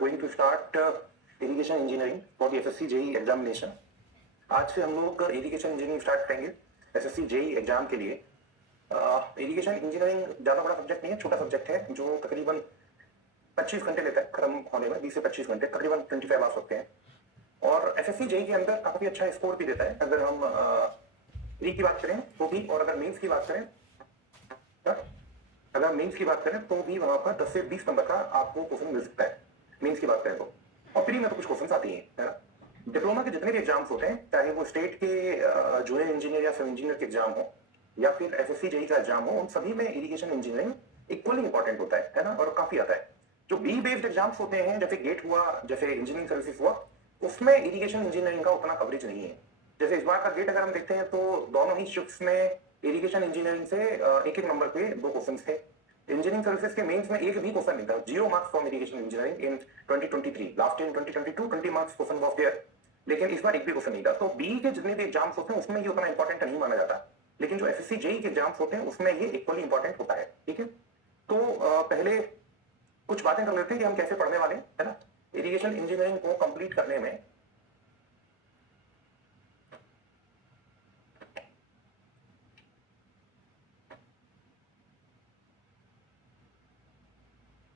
going to start irrigation engineering for the SSC JEE examination. आज से हम लोग इरिगेशन इंजीनियरिंग स्टार्ट करेंगे एसएससी जेईई एग्जाम के लिए। इरिगेशन इंजीनियरिंग ज़्यादा बड़ा सब्जेक्ट नहीं है, छोटा सब्जेक्ट है जो तकरीबन 25 घंटे लेता है खत्म होने में, 20 से 25 घंटे, तकरीबन 25 आवर्स होते हैं। और एसएससी जेईई के अंदर काफ़ी अच्छा स्कोर भी देता है। अगर हम री की बात करें तो भी, और अगर मेंस की बात करें तो भी वहां पर 10 से 20 नंबर का आपको क्वेश्चन मिल सकता है मेंस की बात करें तो। और प्री में तो कुछ क्वेश्चन आती हैं। डिप्लोमा के जितने भी एग्जाम्स होते हैं, चाहे वो स्टेट के जूनियर इंजीनियर या सिविल इंजीनियर के एग्जाम हो या फिर एसएससी जेईई का एग्जाम हो, उन सभी में इरिगेशन इंजीनियरिंग इक्वली इंपॉर्टेंट होता है ना, और काफी आता है। जो बी बेस्ड एग्जाम्स होते हैं, जैसे गेट हुआ, जैसे इंजीनियरिंग सर्विसेज हुआ, उसमें इरिगेशन इंजीनियरिंग का उतना कवरेज नहीं है। जैसे इस बार का गेट अगर हम देखते हैं तो दोनों ही शिफ्ट्स में इरिगेशन इंजीनियरिंग से एक एक नंबर पे 2 क्वेश्चन थे। इंजीनियरिंग सर्विसेज के मेंस में एक भी क्वेश्चन नहीं था, 0 marks from irrigation engineering in 2023। Last in 2022 20 marks question was there, लेकिन इस बार एक भी क्वेश्चन नहीं था। तो बी के जितने भी एग्जाम्स होते हैं उसमें ये उतना इंपॉर्टेंट नहीं माना जाता, लेकिन जो एसएससी जेईई के एग्जाम्स होते हैं उसमें ये इक्वली इंपॉर्टेंट होता है। ठीक है, तो पहले कुछ बातें कर लेते हैं कि हम कैसे पढ़ने वाले हैं, है ना। इरिगेशन इंजीनियरिंग को कंप्लीट करने में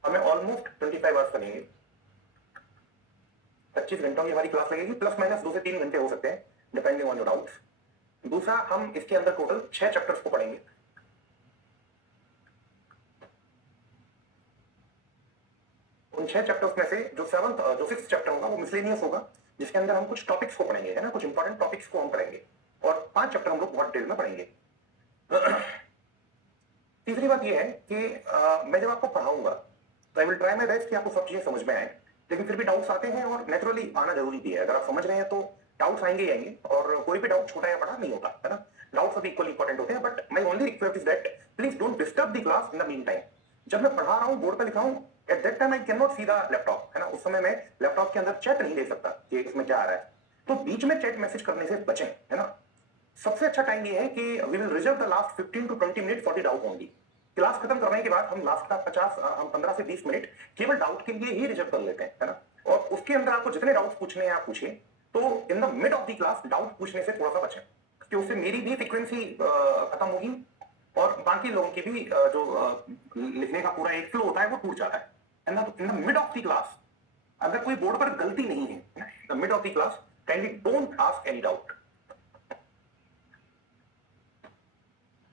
हमें ऑलमोस्ट 25 आवर्स लगेंगे। 25 घंटों की हमारी क्लास लगेगी, प्लस माइनस 2 से 3 घंटे हो सकते हैं डिपेंडिंग ऑन योर डाउट्स। दूसरा, हम इसके अंदर टोटल 6 चैप्टर्स को पढ़ेंगे। उन 6 चैप्टर्स में से जो 6th चैप्टर होगा वो मिसलेनियस होगा, जिसके अंदर हम कुछ टॉपिक्स को पढ़ेंगे, है ना, कुछ इंपॉर्टेंट टॉपिक्स को हम पढ़ेंगे, और 5 चैप्टर हम लोग बहुत डिटेल में पढ़ेंगे। तीसरी बात यह है कि मैं जब आपको पढ़ाऊंगा तो I will try my best कि आपको सब चीजें समझ में आए, लेकिन फिर भी डाउट्स आते हैं और नेचुरली आना जरूरी भी है। अगर आप समझ रहे हैं तो डाउट्स आएंगे ही आएंगे, और कोई भी डाउट छोटा या बड़ा नहीं होता, है ना। डाउट्स सभी इक्वली इंपॉर्टेंट होते हैं, but my only request is that please don't disturb the class in the mean time. जब मैं पढ़ा रहा हूं, बोर्ड पर लिखा हूं, at that time I can not see the laptop, है ना। उस समय मैं लैपटॉप के अंदर चैट नहीं देख सकता कि इसमें क्या आ रहा है, तो बीच में चैट मैसेज करने से बचें, है ना। सबसे अच्छा टाइम ये है कि we will reserve the last 15 to 20 minute for the doubt only. Class खत्म करने के बाद हम लास्ट का 15 से 20 मिनट केवल डाउट के लिए ही रिजर्व कर लेते हैं, है ना। और उसके अंदर आपको जितने डाउट्स पूछने हैं आप पूछिए, तो in the mid of the class doubt पूछने से थोड़ा सा बचें, कि उससे मेरी भी फ्रीक्वेंसी खत्म होगी और बाकी लोगों की भी जो लिखने का पूरा एक फ्लो होता है वो टूट जाता है ना। तो in the mid of the class अगर कोई बोर्ड पर गलती नहीं है, the mid of the class kindly don't ask any doubt.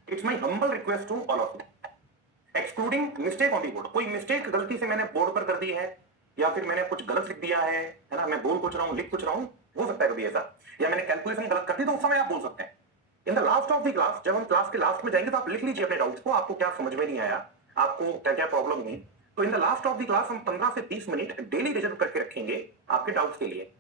It's my humble request to all of you, excluding mistake on the board. कोई मिस्टेक गलती से मैंने बोर्ड पर कर दी है, या फिर मैंने कुछ गलत लिख दिया है ना, मैं बोल कुछ रहा हूं लिख कुछ रहा हूं, हो सकता है कभी ऐसा, या मैंने कैलकुलेशन गलत कर दी, तो उस समय आप बोल सकते हैं। In the last of the class, जब हम क्लास के लास्ट में जाएंगे तो आप लिख लीजिए अपने डाउट्स को, आपको क्या समझ में नहीं आया, आपको क्या क्या प्रॉब्लम हुई। तो in the last of the class हम 15 से 30 मिनट डेली रिजर्व करके रखेंगे आपके डाउट्स के लिए।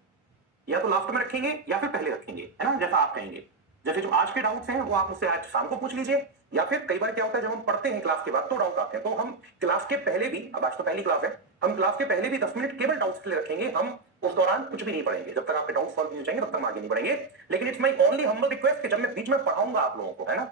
या तो लास्ट में रखेंगे या फिर पहले रखेंगे, है ना, जैसा आप कहेंगे। जैसे जो आज के डाउट्स हैं वो आप मुझसे आज शाम को पूछ लीजिए, या फिर कई बार क्या होता है जब हम पढ़ते हैं क्लास के बाद तो डाउट आते हैं, तो हम क्लास के पहले भी, अब आज तो पहली क्लास है, हम क्लास के पहले भी 10 मिनट केवल डाउट्स के लिए रखेंगे। हम उस दौरान कुछ भी नहीं पढ़ेंगे, जब तक आपके डाउट सॉल्व नहीं हो जाएंगे तब तक हम आगे नहीं बढ़ेंगे। लेकिन it's my only humble request कि जब मैं बीच में पढ़ाऊंगा आप लोगों को, है ना,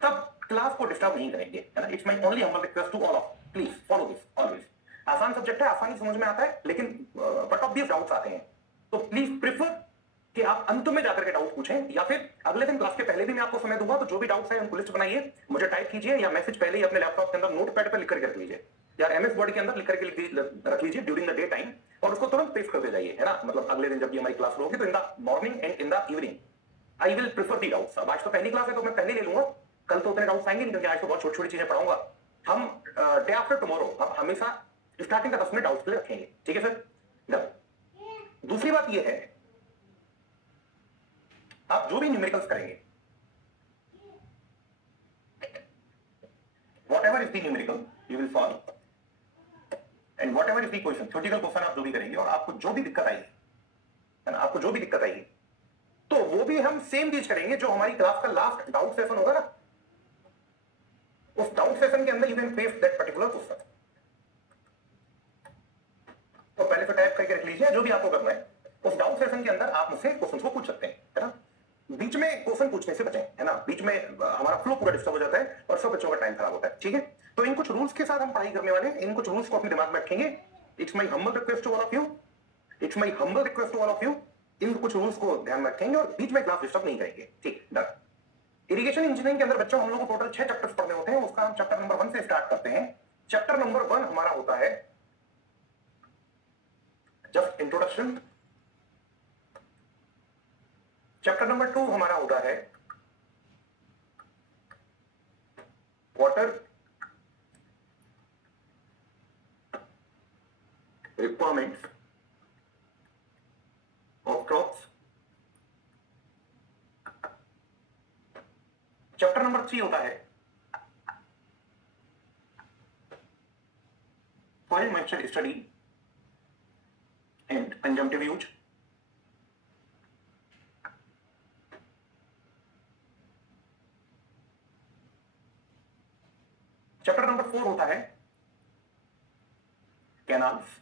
तब क्लास को डिस्टर्ब नहीं करेंगे, है ना। It's my only humble request to all of, please follow this always. आसान सब्जेक्ट है, आसानी समझ में आता है, लेकिन बट ऑब्वियस डाउट्स आते हैं, तो प्लीज प्रेफर कि आप अंत में जाकर के डाउट पूछें, या फिर अगले दिन क्लास के पहले भी मैं आपको समय दूंगा, तो जो भी डाउट्स हैं उनको लिस्ट बनाइए, मुझे टाइप कीजिए, या मैसेज पहले ही अपने लैपटॉप के अंदर नोटपैड पर लिख करके रख लीजिए, या एमएस वर्ड के अंदर लिख करके रख लीजिए ड्यूरिंग द डे टाइम, और उसको तुरंत पेस्ट कर दे जाइए, है ना। मतलब अगले दिन जब भी हमारी क्लास होगी तो in the morning and in the evening I will prefer the doubts. अब आज तो पहली क्लास है तो मैं पहले ले लूंगा, कल तो उतने डाउट्स आएंगे नहीं, क्योंकि आज तो बहुत छोटी छोटी चीजें पढ़ाऊंगा। हम डे आफ्टर टुमारो हम हमेशा स्टार्टिंग का 10 मिनट डाउट्स के लिए रखेंगे, ठीक है सर। दूसरी बात यह है, आप जो भी न्यूमेरिकल्स करेंगे, whatever is the numerical you will solve, and whatever is the question, theoretical question आप जो भी करेंगे, और आपको जो भी दिक्कत आएगी, है ना, आपको जो भी दिक्कत आएगी, तो वो भी हम सेम चीज करेंगे जो हमारी क्लास का लास्ट डाउट सेशन होगा ना, उस डाउट सेशन के अंदर you can face that particular question. तो पहले से टाइप करके रख लीजिए जो भी आपको करना है, उस डाउट सेशन के अंदर आप मुझसे क्वेश्चन को पूछ सकते हैं, है ना। बीच में क्वेश्चन पूछने से बचें, है ना, बीच में हमारा फ्लो पूरा डिस्टर्ब हो जाता है और सब बच्चों का टाइम खराब होता है, ठीक है। तो इन कुछ रूल्स के साथ हम पढ़ाई करने वाले हैं, इन कुछ रूल्स को अपने दिमाग में रखेंगे, it's my humble request to all of you, it's my humble request to all of you, इन कुछ रूल्स को ध्यान में रखेंगे और बीच में क्लास डिस्टर्ब नहीं करेंगे, ठीक डन। इरिगेशन इंजीनियरिंग के अंदर बच्चों हम लोग को टोटल 6 चैप्टर्स पढ़ने होते हैं, उसका हम चैप्टर नंबर 1 से स्टार्ट करते हैं। चैप्टर नंबर 1 हमारा होता है जस्ट इंट्रोडक्शन, चैप्टर नंबर 2 हमारा होता है water requirements of crops, chapter number 3 होता है soil moisture study and consumptive use, chapter number 4 होता है कैनाल्स,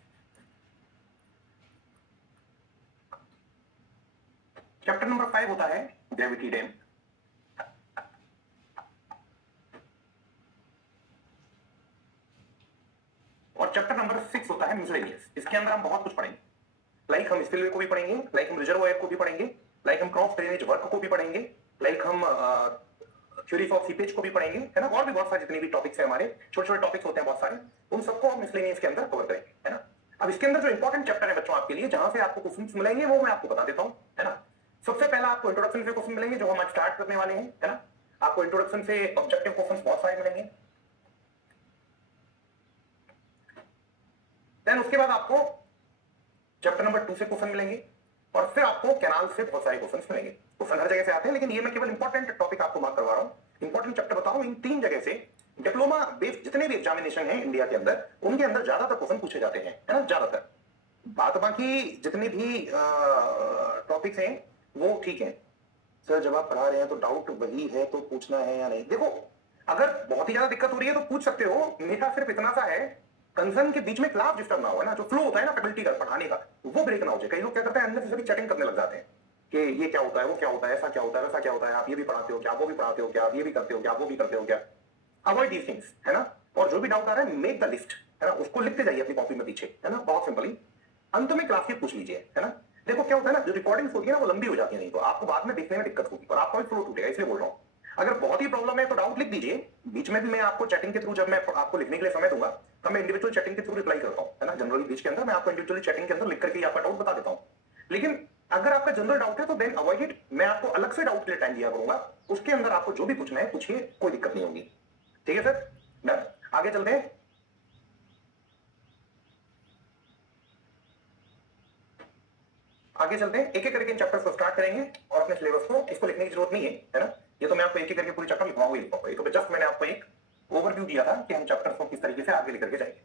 चैप्टर नंबर 5 होता है ग्रेविटी डैम, और चैप्टर नंबर 6 होता है मिसलेनियस। इसके अंदर हम बहुत कुछ पढ़ेंगे, लाइक हम स्पिलवे को भी पढ़ेंगे, लाइक हम रिजर्वॉयर को भी पढ़ेंगे, लाइक हम क्रॉस ड्रेनेज वर्क को भी पढ़ेंगे, लाइक हम थ्योरीज ऑफ सीपेज को भी पढ़ेंगे, है ना, और भी बहुत सारे जितने भी टॉपिक्स है हमारे, छोटे छोटे टॉपिक्स होते हैं बहुत सारे, उन सबको हम मिसलेनियस के अंदर कवर करेंगे, है ना। अब इसके अंदर जो इंपॉर्टेंट चैप्टर है बच्चों आपके लिए, जहां से आपको क्वेश्चंस मिलेंगे वो मैं आपको बता देता हूं, है ना। सबसे पहला आपको इंट्रोडक्शन से क्वेश्चन मिलेंगे जो हम आज स्टार्ट करने वाले हैं, है ना। आपको इंट्रोडक्शन से ऑब्जेक्टिव क्वेश्चंस बहुत सारे मिलेंगे, देन उसके बाद आपको चैप्टर नंबर 2 से क्वेश्चन मिलेंगे, और फिर आपको कैनाल से बहुत सारे क्वेश्चंस मिलेंगे। क्वेश्चन हर जगह से आते हैं, लेकिन ये मैं केवल इंपॉर्टेंट टॉपिक आपको मार्क करवा रहा हूं, इंपॉर्टेंट चैप्टर बता रहा हूं। इन 3 जगह से डिप्लोमा बेस्ड जितने भी एग्जामिनेशन है इंडिया के अंदर, उनके अंदर ज्यादातर क्वेश्चन पूछे जाते हैं, है ना, ज्यादातर। बात बाकी जितने भी टॉपिक्स हैं वो ठीक है सर, जब आप पढ़ा रहे हैं तो डाउट वही है तो पूछना है या नहीं। देखो, अगर बहुत ही ज्यादा दिक्कत हो रही है तो पूछ सकते हो, मेरा सिर्फ इतना सा है कंसर्न के बीच में क्लास डिस्टर्ब ना हो, ना, जो फ्लो होता है ना फैकल्टी का पढ़ाने का, वो ब्रेक ना हो जाए। कई लोग क्या करते हैं, अंदर से चैटिंग करने लग जाते हैं कि ये क्या होता है, वो क्या होता है, ऐसा क्या होता है, वैसा क्या होता है, आप ये भी पढ़ाते हो क्या, आप वो भी पढ़ाते हो क्या, आप ये भी करते हो क्या, आप वो भी करते हो क्या। अवॉइड दीस थिंग्स, है ना। और जो भी डाउट आ रहा है, मेक द लिस्ट, है ना, उसको लिखते जाइए अपनी कॉपी में पीछे, है ना, बहुत सिंपली अंत में क्लास की पूछ लीजिए, है ना। देखो क्या होता है ना, जो रिकॉर्डिंग्स होती है ना वो लंबी हो जाती है, नहीं तो आपको बाद में देखने में दिक्कत होगी और आपका भी फ्लो टूटेगा, इसलिए बोल रहा हूं। अगर बहुत ही प्रॉब्लम है तो डाउट लिख दीजिए, बीच में भी मैं आपको चैटिंग के थ्रू, जब मैं आपको लिखने के लिए समय दूंगा तो मैं इंडिविजुअल चैटिंग के थ्रू रिप्लाई करता हूं, है ना। जनरली बीच के अंदर मैं आपको इंडिविजुअली चैटिंग के अंदर लिख करके आपका डाउट बता देता हूं। लेकिन अगर आपका जनरल डाउट है तो देन अवॉइड इट, मैं आपको अलग से डाउट के लिए टाइम दिया करूंगा, उसके अंदर आपको जो भी पूछना है पूछिए, कोई दिक्कत नहीं होगी, ठीक है सर, डन। आगे चलते हैं, आगे चलते हैं, एक एक करके इन चैप्टर्स को स्टार्ट करेंगे और अपने सिलेबस को, इसको लिखने की जरूरत नहीं है ना, ये तो मैं आपको एक एक करके पूरी चैप्टर लिखवाऊंगा, ये तो जस्ट मैंने आपको एक ओवरव्यू दिया था कि हम चैप्टर्स को किस तरीके से आगे लेकर के जाएंगे।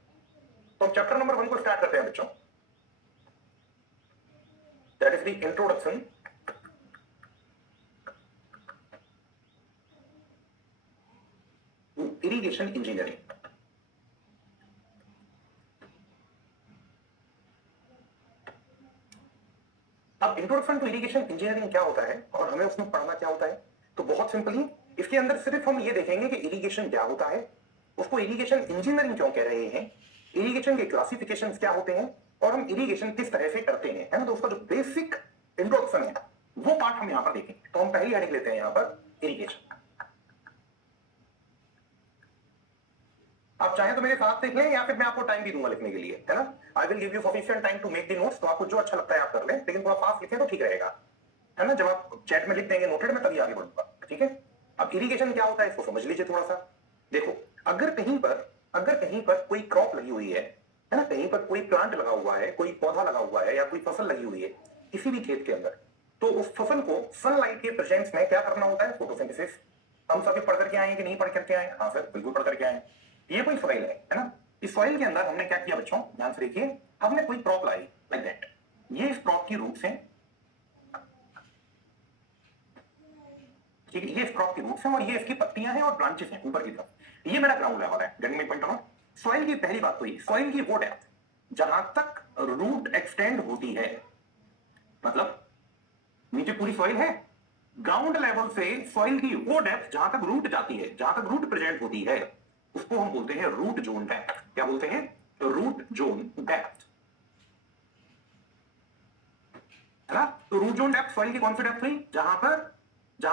तो चैप्टर नंबर 1 को स्टार्ट करते हैं बच्चों, that is the introduction to irrigation engineering. अब इंट्रोडक्शन टू इरिगेशन इंजीनियरिंग क्या होता है और हमें उसमें पढ़ना क्या होता है, तो बहुत सिंपली इसके अंदर सिर्फ हम ये देखेंगे कि इरिगेशन क्या होता है, उसको इरिगेशन इंजीनियरिंग क्यों कह रहे हैं, इरिगेशन के क्लासिफिकेशन क्या होते हैं, और हम इरिगेशन किस तरह से करते हैं, है ना। तो उसका जो बेसिक इंट्रोडक्शन है वो पार्ट हम यहां पर देखेंगे। तो हम पहली हेडिंग लेते हैं यहां पर इरिगेशन। आप चाहें तो मेरे साथ देख लें या फिर मैं आपको टाइम भी दूंगा लिखने के लिए, है ना। I will give you sufficient time to make the notes, तो आपको जो अच्छा लगता है आप कर लें, लेकिन थोड़ा फास्ट लिखें तो ठीक रहेगा, है ना। जब आप चैट में लिख देंगे नोटेड में, तभी आगे बढ़ूंगा, ठीक है। अब इरिगेशन क्या होता है इसको समझ लीजिए थोड़ा सा। देखो, अगर कहीं पर कोई क्रॉप लगी हुई है ना, कहीं पर कोई प्लांट लगा हुआ है, कोई पौधा लगा हुआ है, या कोई फसल लगी हुई है किसी भी खेत के अंदर, तो उस फसल को सनलाइट के प्रेजेंस में क्या करना होता है, फोटोसिंथेसिस। हम सभी पढ़ करके आए हैं कि नहीं पढ़ करके आए? हाँ सर, बिल्कुल पढ़ करके आए। ये कोई सॉइल है ना, इस सॉइल के अंदर हमने क्या किया बच्चों, ध्यान से देखिए, हमने कोई क्रॉप लाई लाइक दैट, ये इस क्रॉप की रूट्स हैं, ठीक है, ये इस क्रॉप की रूट्स हैं और ये इसकी पत्तियां हैं और ब्रांचेस हैं ऊपर की तरफ। ये मेरा ग्राउंड लेवल है, getting my point or not. Soil की पहली बात तो ये, सॉइल की वो डेप्थ जहां तक रूट एक्सटेंड होती है, मतलब नीचे पूरी सॉइल है, ग्राउंड लेवल से सॉइल की वो डेप्थ जहां तक रूट जाती है, जहां तक रूट प्रेजेंट होती है, उसको हम बोलते हैं रूट जोन डेप्थ। क्या बोलते हैं? रूट जोन डेप्थ, है ना। तो रूट जोन डेप्थ सॉइल की कौन सी डेप्थ हुई, जहां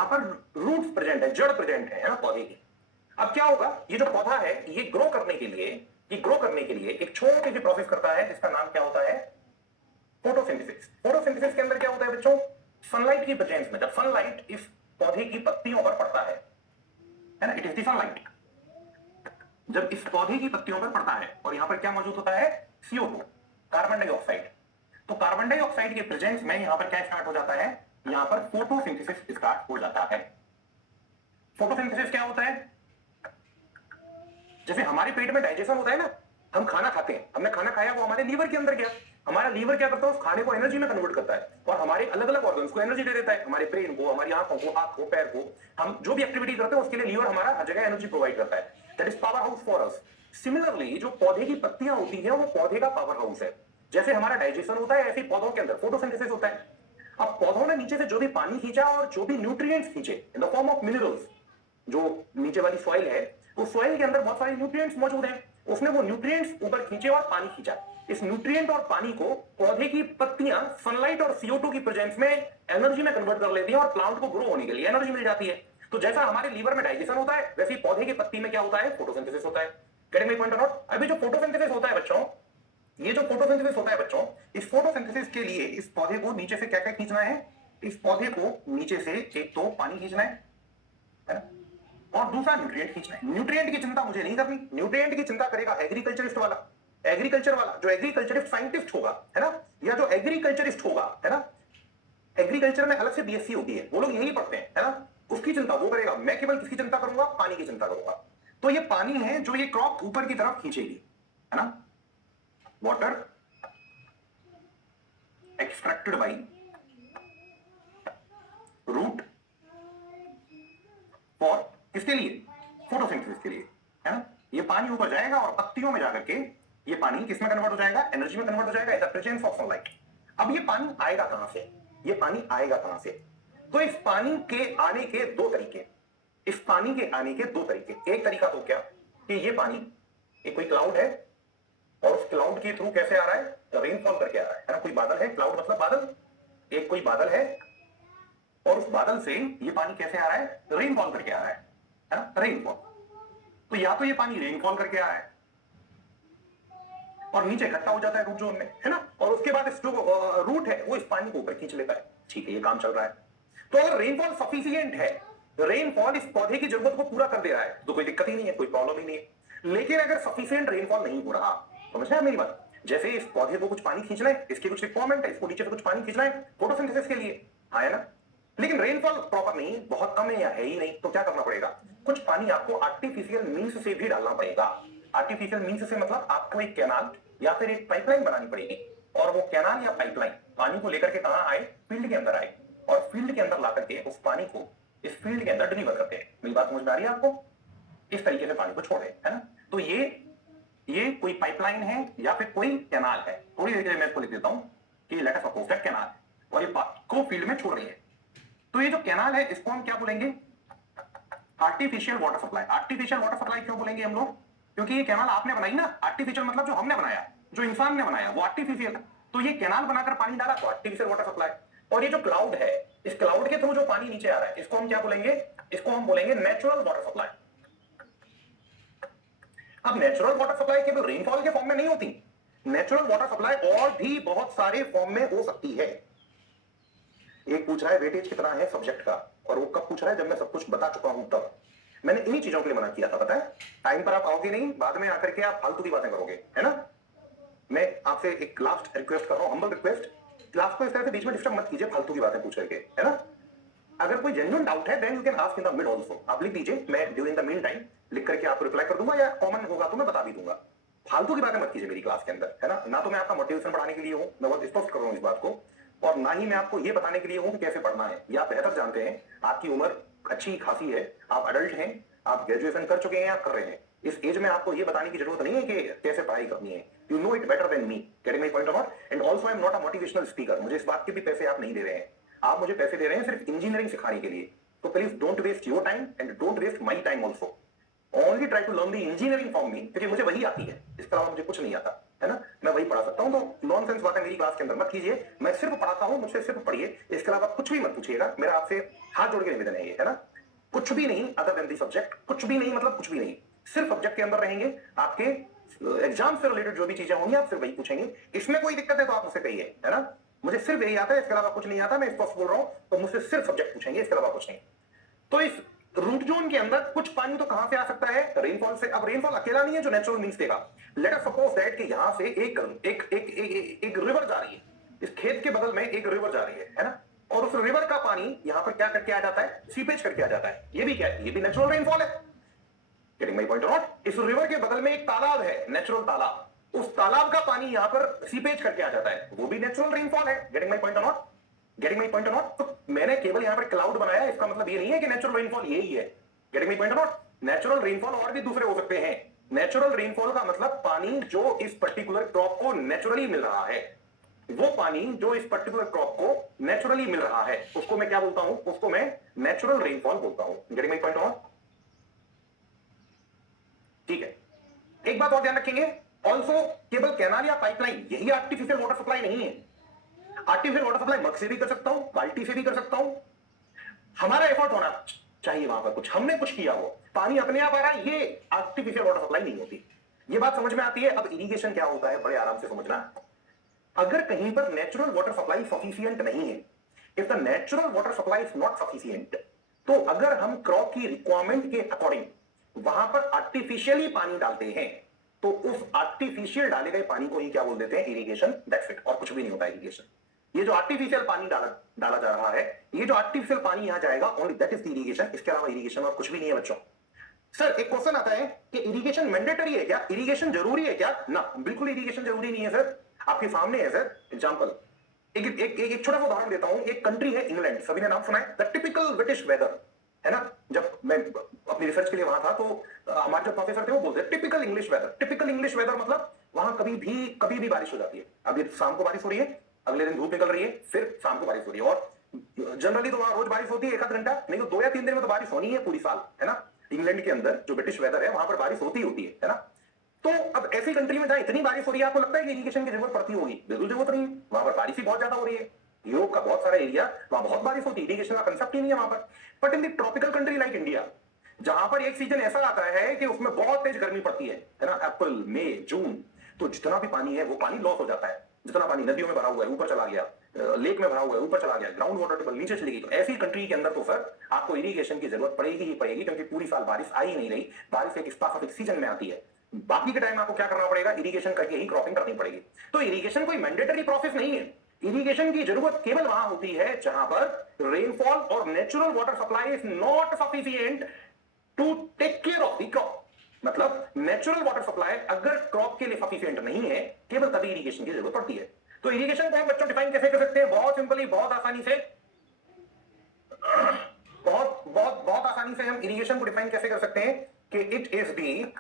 पर रूट्स प्रेजेंट है, जड़ प्रेजेंट है ना पौधे की। अब क्या होगा, ये जो पौधा है ये ग्रो करने के लिए, एक छोटी सी प्रोसेस करता है जिसका नाम क्या होता है, फोटोसिंथेसिस। फोटोसिंथेसिस के अंदर क्या होता है बच्चों, सनलाइट की प्रेजेंस में जब सनलाइट इस पौधे की पत्तियों पर पड़ता है ना, इट इज द सनलाइट, जब इस पौधे की पत्तियों पर पड़ता है और यहां पर क्या मौजूद होता है, CO2, कार्बन डाइऑक्साइड। तो कार्बन डाइऑक्साइड के प्रेजेंस में यहां पर क्या स्टार्ट हो जाता है, यहां पर फोटोसिंथेसिस स्टार्ट हो जाता है। फोटोसिंथेसिस क्या होता है, जैसे हमारे पेट में डाइजेशन होता है ना, हम खाना खाते हैं, हमने खाना खाया, वो हमारे लीवर के अंदर गया, हमारा लीवर क्या करता है, उस खाने को एनर्जी में कन्वर्ट करता है और हमारे अलग अलग ऑर्गन्स को एनर्जी दे देता है, हमारे ब्रेन को, हमारी आंखों को, हाथ को, पैर को, हम जो भी एक्टिविटी करते हैं उसके लिए लीवर हमारा हर जगह एनर्जी प्रोवाइड करता है। That is power house for us. Similarly जो पौधे की पत्तियां होती हैं वो पौधे का पावर हाउस है। जैसे हमारा डाइजेशन होता है ऐसे ही पौधों के अंदर फोटोसिंथेसिस होता है। अब पौधों ने नीचे से जो भी पानी खींचा और जो भी न्यूट्रिएंट्स खींचे in the form of minerals, जो नीचे वाली सॉइल है उस सॉइल के अंदर बहुत सारे न्यूट्रिएंट्स मौजूद हैं, उसने वो न्यूट्रिएंट्स ऊपर खींचे और पानी खींचा। इस न्यूट्रिएंट और पानी को पौधे की पत्तियां सनलाइट और CO2 की प्रेजेंस में एनर्जी में कन्वर्ट कर लेती हैं और प्लांट को ग्रो होने के लिए एनर्जी मिल जाती है। तो जैसा हमारे लीवर में डाइजेशन होता है वैसे ही पौधे की पत्ती में क्या होता है, फोटोसिंथेसिस होता है। Getting my point or not. अभी जो फोटोसिंथेसिस होता है बच्चों, ये जो फोटोसिंथेसिस होता है बच्चों, इस फोटोसिंथेसिस के लिए इस पौधे को नीचे से क्या क्या खींचना है, इस पौधे को नीचे से एक तो पानी खींचना है ना, और दूसरा न्यूट्रिएंट खींचना है। न्यूट्रिएंट की चिंता मुझे नहीं करनी, न्यूट्रिएंट की चिंता करेगा एग्रीकल्चरिस्ट वाला, एग्रीकल्चर वाला जो एग्रीकल्चरिस्ट साइंटिस्ट होगा, है ना, या जो एग्रीकल्चरिस्ट होगा, है ना, एग्रीकल्चर में अलग से BSc होती है, वो लोग यही पढ़ते हैं, है ना, उसकी चिंता वो करेगा। मैं केवल किसकी चिंता करूंगा, पानी की चिंता करूंगा। तो ये पानी है जो ये क्रॉप ऊपर की तरफ खींचेगी, है ना, water extracted by root for, किसके लिए, फोटोसिंथेसिस के लिए, है ना। ये पानी ऊपर जाएगा और पत्तियों में जाकर के ये पानी किसमें कन्वर्ट हो जाएगा, एनर्जी में कन्वर्ट हो जाएगा, in the presence of sunlight. अब ये पानी आएगा कहां से, ये पानी आएगा कहां से, तो इस पानी के आने के दो तरीके, इस पानी के आने के दो तरीके। एक तरीका तो क्या कि ये पानी एक कोई क्लाउड है और उस क्लाउड के थ्रू कैसे आ रहा है, रेनफॉल करके आ रहा है ना, कोई बादल है, क्लाउड मतलब बादल, एक कोई बादल है और उस बादल से ये पानी कैसे आ रहा है, रेनफॉल करके आ रहा है ना, रेनफॉल। तो या तो ये पानी रेनफॉल करके आ रहा है और नीचे इकट्ठा हो जाता है रूट जोन में, है ना, और उसके बाद इस जो रूट है वो इस पानी को ऊपर खींच लेता है। ठीक है, ये काम चल रहा है। तो अगर रेनफॉल सफिशिएंट है, रेनफॉल इस पौधे की जरूरत को पूरा कर दे रहा है, तो कोई दिक्कत ही नहीं है, कोई प्रॉब्लम ही नहीं है। लेकिन अगर सफिशिएंट रेनफॉल नहीं हो रहा, समझ रहे हैं मेरी बात, जैसे इस पौधे को कुछ पानी खींचना है, इसकी कुछ रिक्वायरमेंट है, इसको नीचे से कुछ पानी खींचना है फोटोसिंथेसिस के लिए, है ना, लेकिन रेनफॉल प्रॉपर नहीं, बहुत कम है या है ही नहीं, तो क्या करना पड़ेगा, कुछ पानी आपको आर्टिफिशियल मीन्स से भी डालना पड़ेगा। आर्टिफिशियल मीन्स से मतलब आपको एक कैनाल या फिर एक पाइपलाइन बनानी पड़ेगी और वो कैनाल या पाइपलाइन पानी को लेकर के कहां आए, फील्ड के अंदर आए और फील्ड के अंदर ला करके उस पानी को इस फील्ड के अंदर डिलीवर करते हैं। मेरी बात समझ में आ रही है आपको, इस तरीके से पानी को छोड़े, है ना। तो ये कोई पाइपलाइन है या फिर कोई कैनाल है, थोड़ी देर के लिए मैं इसको लिख देता हूं कि let us suppose that canal और ये को फील्ड में छोड़ रही है। तो ये जो कैनाल है इसको हम क्या बोलेंगे, artificial water supply. Artificial water supply क्यों बोलेंगे हम लोग, क्योंकि ये कैनाल आपने बनाई ना, आर्टिफिशियल मतलब जो हमने बनाया, जो इंसान ने बनाया वो आर्टिफिशियल, तो ये कैनाल बनाकर पानी डाला तो आर्टिफिशियल वाटर सप्लाई। और ये जो क्लाउड है, इस क्लाउड के थ्रू जो पानी नीचे आ रहा है इसको हम क्या बोलेंगे, इसको हम बोलेंगे नेचुरल वाटर सप्लाई। अब नेचुरल वाटर सप्लाई केवल रेनफॉल के फॉर्म में नहीं होती, नेचुरल वाटर सप्लाई और भी बहुत सारे फॉर्म में हो सकती है। एक पूछ रहा है वेटेज कितना है सब्जेक्ट का, और वो कब पूछ रहा है, जब मैं सब कुछ बता चुका हूं तब। मैंने इन्हीं चीजों के लिए मना किया था, पता है, टाइम पर आप आओगे नहीं, बाद में आकर के आप फालतू की बातें करोगे, है ना। मैं आपसे एक लास्ट रिक्वेस्ट कर रहा हूं, हम्बल रिक्वेस्ट, क्लास को इस तरह से बीच में डिस्टर्ब मत कीजिए फालतू की बातें पूछ करके, है ना। अगर कोई जेन्युइन डाउट है then you can ask in the mid also, आप लिख दीजिए, मैं ड्यूरिंग द मीन टाइम लिख करके आपको रिप्लाई कर दूंगा, या कॉमन होगा तो मैं बता भी दूंगा। फालतू की बातें मत कीजिए मेरी क्लास के अंदर, है ना। ना तो मैं आपका मोटिवेशन बढ़ाने के लिए हूं, मैं बहुत स्पष्ट कर रहा हूं इस बात को, और ना ही मैं आपको ये बताने के लिए हूं कि कैसे पढ़ना है। या बेहतर जानते हैं, आपकी उम्र अच्छी खासी है, आप अडल्ट हैं, आप ग्रेजुएशन कर चुके हैं या कर रहे हैं, इस एज में आपको ये बताने की जरूरत नहीं है कि कैसे पढ़ाई करनी है। You know it better than me, getting my point or and also I am not a motivational speaker. मुझे इस बात के भी पैसे आप नहीं दे रहे हैं, आप मुझे पैसे दे रहे हैं सिर्फ इंजीनियरिंग सिखाने के लिए। तो please don't waste your time and don't waste my time also. Only try to learn the engineering from me, क्योंकि मुझे वही आती है, इसके अलावा मुझे कुछ नहीं आता है ना, मैं वही पढ़ा सकता हूं। तो नॉनसेंस बातें मेरी क्लास के अंदर मत कीजिए, मैं सिर्फ पढ़ाता हूं, मुझसे सिर्फ पढ़िए, इसके अलावा कुछ भी मत पूछिएगा। मेरा आपसे हाथ जोड़ के निवेदन है ये, है ना। कुछ भी नहीं अदर देन दी सब्जेक्ट, कुछ भी नहीं मतलब कुछ भी नहीं, सिर्फ सब्जेक्ट के अंदर रहेंगे। आपके एग्जाम से रिलेटेड जो भी चीजें होंगी आप सिर्फ वही पूछेंगे। इसमें कोई दिक्कत है तो आप मुझसे कहिए, है ना। मुझे सिर्फ यही आता है, इसके अलावा कुछ नहीं आता। मैं स्पष्ट बोल रहा हूं, तो मुझसे सिर्फ सब्जेक्ट पूछेंगे, इसके अलावा कुछ नहीं। तो इस रूट जोन के अंदर कुछ पानी तो कहां से आ सकता है? रेनफॉल से। अब रेनफॉल अकेला नहीं है जो नेचुरल मींस देगा। लेट अस सपोज दैट कि यहां से एक एक एक एक, एक रिवर जा रही है, इस खेत के बगल में एक रिवर जा रही है ना, और उस रिवर का पानी यहां पर क्या करके आ जाता है? सीपेज करके आ जाता है। ये भी क्या है? ये भी नेचुरल रेनफॉल है। Getting my point or not? इस रिवर के बगल में एक तालाब है, नेचुरल तालाब, उस तालाब का पानी यहां पर सीपेज करके आ जाता है, वो भी नेचुरल रेनफॉल है। Getting my point or not? Getting my point or not? तो मैंने केवल यहां पर क्लाउड बनाया, इसका मतलब ये नहीं है कि नेचुरल रेनफॉल यही है। Getting my point or not? Natural rainfall और भी दूसरे हो सकते हैं। नेचुरल रेनफॉल का मतलब पानी जो इस पर्टिकुलर क्रॉप को नेचुरली मिल रहा है, वो पानी जो इस पर्टिकुलर क्रॉप को नेचुरली मिल रहा है, उसको मैं क्या बोलता हूं? उसको मैं नेचुरल रेनफॉल बोलता हूं। Getting my point or not? ठीक है, एक बात और ध्यान रखेंगे, ऑल्सो केवल कैनाल या पाइपलाइन यही आर्टिफिशियल वाटर सप्लाई नहीं है। आर्टिफिशियल वाटर सप्लाई मग से भी कर सकता हूं, बाल्टी से भी कर सकता हूं। हमारा एफर्ट होना चाहिए वहां पर, कुछ हमने कुछ किया हो, पानी अपने आप आ रहा है, ये आर्टिफिशियल वाटर सप्लाई नहीं होती। ये बात समझ में आती है? अब इरिगेशन क्या होता है, बड़े आराम से समझना। अगर कहीं पर नेचुरल वाटर सप्लाई सफिशियंट नहीं है, if the natural water supply is not sufficient, तो अगर हम क्रॉप की रिक्वायरमेंट के अकॉर्डिंग वहां पर आर्टिफिशियली पानी डालते हैं, तो उस आर्टिफिशियल डाले गए पानी को ही क्या बोल देते हैं? इरिगेशन। दैट्स इट, और कुछ भी नहीं होता इरिगेशन। ये जो आर्टिफिशियल पानी डाला जा रहा है, ये जो आर्टिफिशियल पानी यहां जाएगा, only that is the irrigation. इसके अलावा इरिगेशन और कुछ भी नहीं है बच्चों। सर एक क्वेश्चन आता है कि इरिगेशन मैंडेटरी है क्या? इरिगेशन जरूरी है क्या? ना, बिल्कुल इरिगेशन जरूरी नहीं है सर। आपके सामने है सर एग्जांपल, एक छोटा सा उदाहरण देता हूं। एक कंट्री है इंग्लैंड, सभी ने नाम सुना है, द टिपिकल ब्रिटिश वेदर, है ना। जब मैं अपनी रिसर्च के लिए वहां था, तो हमारे जो प्रोफेसर थे वो बोलते typical English weather. Typical English weather मतलब वहां कभी भी बारिश हो जाती है। अभी शाम को बारिश हो रही है, अगले दिन धूप निकल रही है, फिर शाम को बारिश हो रही है, और जनरली तो वहां रोज बारिश होती है, एक आध घंटा नहीं तो 2 या 3 दिन में तो बारिश होनी है पूरी साल, है ना। इंग्लैंड के अंदर जो ब्रिटिश वेदर है, वहां पर बारिश होती है ना। तो अब ऐसी कंट्री में जहां इतनी बारिश हो रही है, आपको लगता है कि इरिगेशन की जरूरत पड़ती होगी? बिल्कुल जरूरत नहीं, वहां पर बारिश ही बहुत ज्यादा हो रही है। यूरोप का बहुत सारा एरिया, वहां बहुत बारिश होती है, इरिगेशन का कंसेप्ट ही नहीं है वहां पर। But in the tropical country like India, जहां पर एक सीजन ऐसा आता है कि उसमें बहुत तेज गर्मी पड़ती है ना, अप्रैल मई जून, तो जितना भी पानी है वो पानी लॉस हो जाता है। जितना पानी नदियों में भरा हुआ है ऊपर चला गया, लेक में भरा हुआ है ऊपर चला गया, ग्राउंड वाटर टेबल नीचे चली गई। तो ऐसी कंट्री के अंदर तो सर आपको इरिगेशन की जरूरत पड़ेगी ही पड़ेगी, क्योंकि पूरी साल बारिश आ ही नहीं रही, बारिश एक स्पेसिफिक सीजन में आती है। बाकी के टाइम आपको क्या करना पड़ेगा? इरिगेशन करके ही क्रॉपिंग करनी पड़ेगी। तो इरिगेशन कोई मैंडेटरी प्रोसेस नहीं है। इरिगेशन की जरूरत केवल वहां होती है जहां पर रेनफॉल और natural water supply is not sufficient to take care of the crop. मतलब नेचुरल वाटर सप्लाई अगर क्रॉप के लिए सफिशिएंट नहीं है, केवल तभी इरिगेशन की जरूरत पड़ती है। तो इरिगेशन को हम बच्चों डिफाइन कैसे कर सकते हैं? बहुत सिंपली, बहुत आसानी से, बहुत आसानी से हम इरिगेशन को डिफाइन कैसे कर सकते हैं कि it is the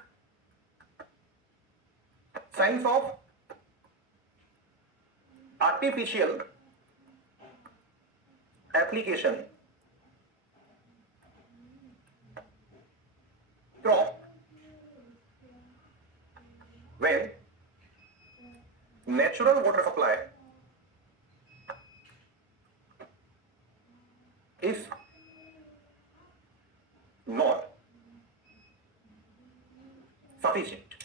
science of artificial application crop when natural water supply is not sufficient.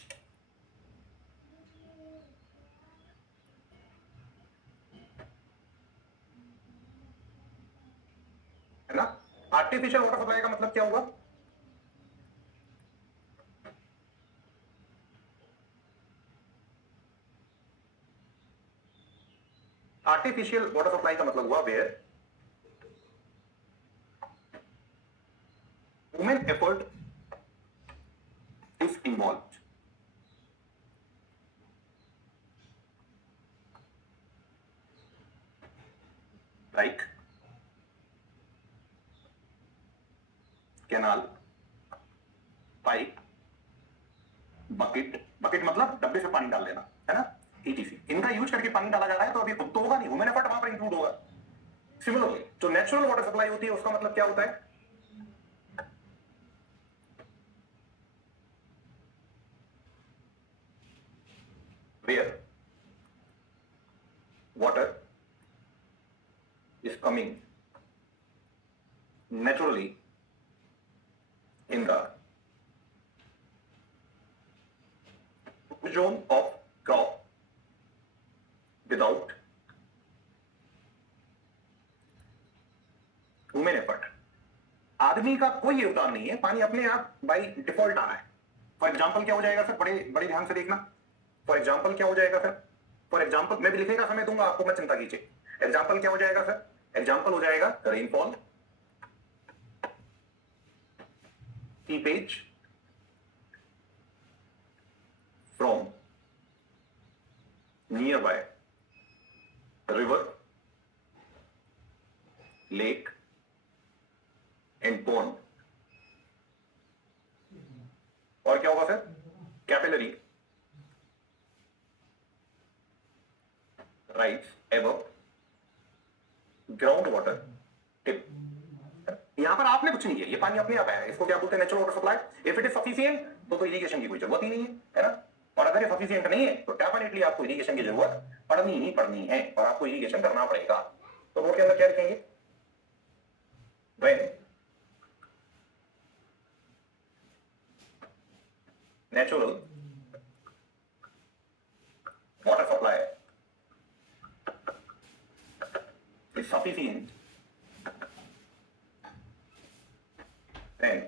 है ना? आर्टिफिशियल वाटर सप्लाई का मतलब क्या होगा? आर्टिफिशियल वाटर सप्लाई का मतलब हुआ where human effort is involve, like canal, pipe, bucket. Bucket मतलब डब्बे से पानी डाल लेना, है ना, ETC। इनका यूज करके पानी डाला जा रहा है, तो अभी खुद तो होगा नहीं, ह्यूमन एफर्ट वहां पर इंक्लूड होगा। सिमिलरली जो नेचुरल वाटर सप्लाई होती है, उसका मतलब क्या होता है? where water is coming naturally in the zone of crop without human effort. आदमी का कोई योगदान नहीं है, पानी अपने आप बाई डिफॉल्ट आ रहा है. फॉर एग्जाम्पल क्या हो जाएगा सर, बड़े बड़े ध्यान से देखना. फॉर एग्जाम्पल क्या हो जाएगा सर, फॉर एग्जाम्पल मैं भी लिखने का समय दूंगा आपको, मत चिंता कीजिए. एग्जाम्पल क्या हो जाएगा सर, एग्जाम्पल हो जाएगा rainfall, seepage from nearby river, lake and pond. और क्या होगा sir, capillary rise above ground water tip. यहां पर आपने कुछ नहीं है, ये पानी अपने आप आया है. इसको क्या बोलते हैं, natural water supply. If it is sufficient तो इरिगेशन की कोई जरूरत ही नहीं है ना. और अगर ये सफिशिएंट नहीं है तो डेफिनेटली आपको इरिगेशन की जरूरत पड़नी ही पड़नी है और आपको इरिगेशन करना पड़ेगा. तो बोर्ड के अंदर क्या लिखेंगे, when natural water supply is sufficient then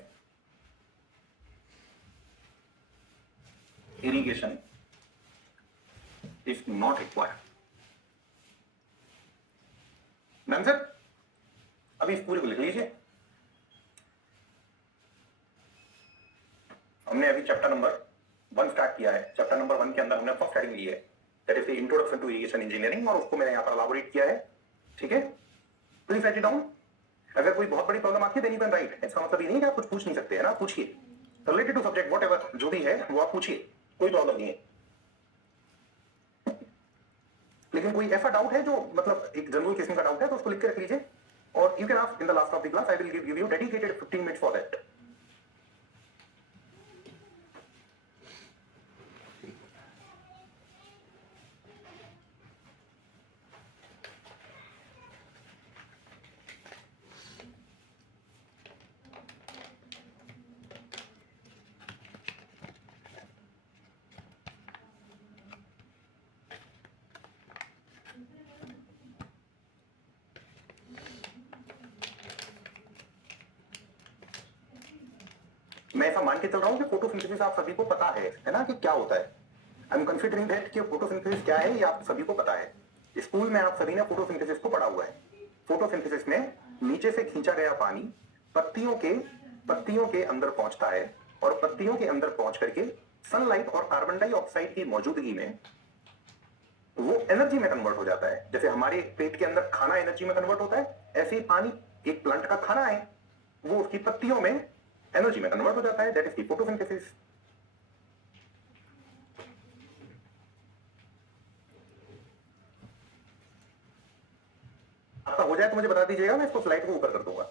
irrigation is not required. Done sir. अभी इस पूरे को लिख लीजिए. हमने अभी चैप्टर नंबर 1 स्टार्ट किया है. चैप्टर नंबर 1 के अंदर हमने फर्स्ट हेडिंग ली है, that is the introduction to irrigation engineering, और उसको मैंने यहां पर एलाबोरेट किया है. ठीक है, प्लीज राइट इट डाउन. अगर कोई बहुत बड़ी प्रॉब्लम आती है देन यू कैन राइट. इसका मतलब ये नहीं कि आप कुछ पूछ नहीं सकते है ना, पूछिए. Related to subject whatever जो भी है वो आप पूछिए, कोई प्रॉब्लम नहीं है. लेकिन कोई ऐसा डाउट है जो मतलब एक जनरल किस्म का डाउट है तो उसको लिख के रख लीजिए, और you can ask in the last of the class. I will give you dedicated 15 minutes for that. मैं ऐसा मान के चल रहा हूं कि फोटोसिंथेसिस आप सभी को पता है ना, कि क्या होता है. आई एम कंसीडरिंग दैट कि फोटोसिंथेसिस क्या है ये आप सभी को पता है. स्कूल में आप सभी ने फोटोसिंथेसिस को पढ़ा हुआ है. फोटोसिंथेसिस में नीचे से खींचा गया पानी पत्तियों के अंदर पहुंचता है, और पत्तियों के अंदर पहुंच करके सनलाइट और कार्बन डाइऑक्साइड की मौजूदगी में वो एनर्जी में कन्वर्ट हो जाता है. जैसे हमारे पेट के अंदर खाना एनर्जी में कन्वर्ट होता है, ऐसे ही पानी एक प्लांट का खाना है, वो उसकी पत्तियों में एनर्जी में कन्वर्ट हो जाता है. That is the photosynthesis. आपका हो जाए तो मुझे बता दीजिएगा, मैं इसको स्लाइड को ऊपर कर दूंगा.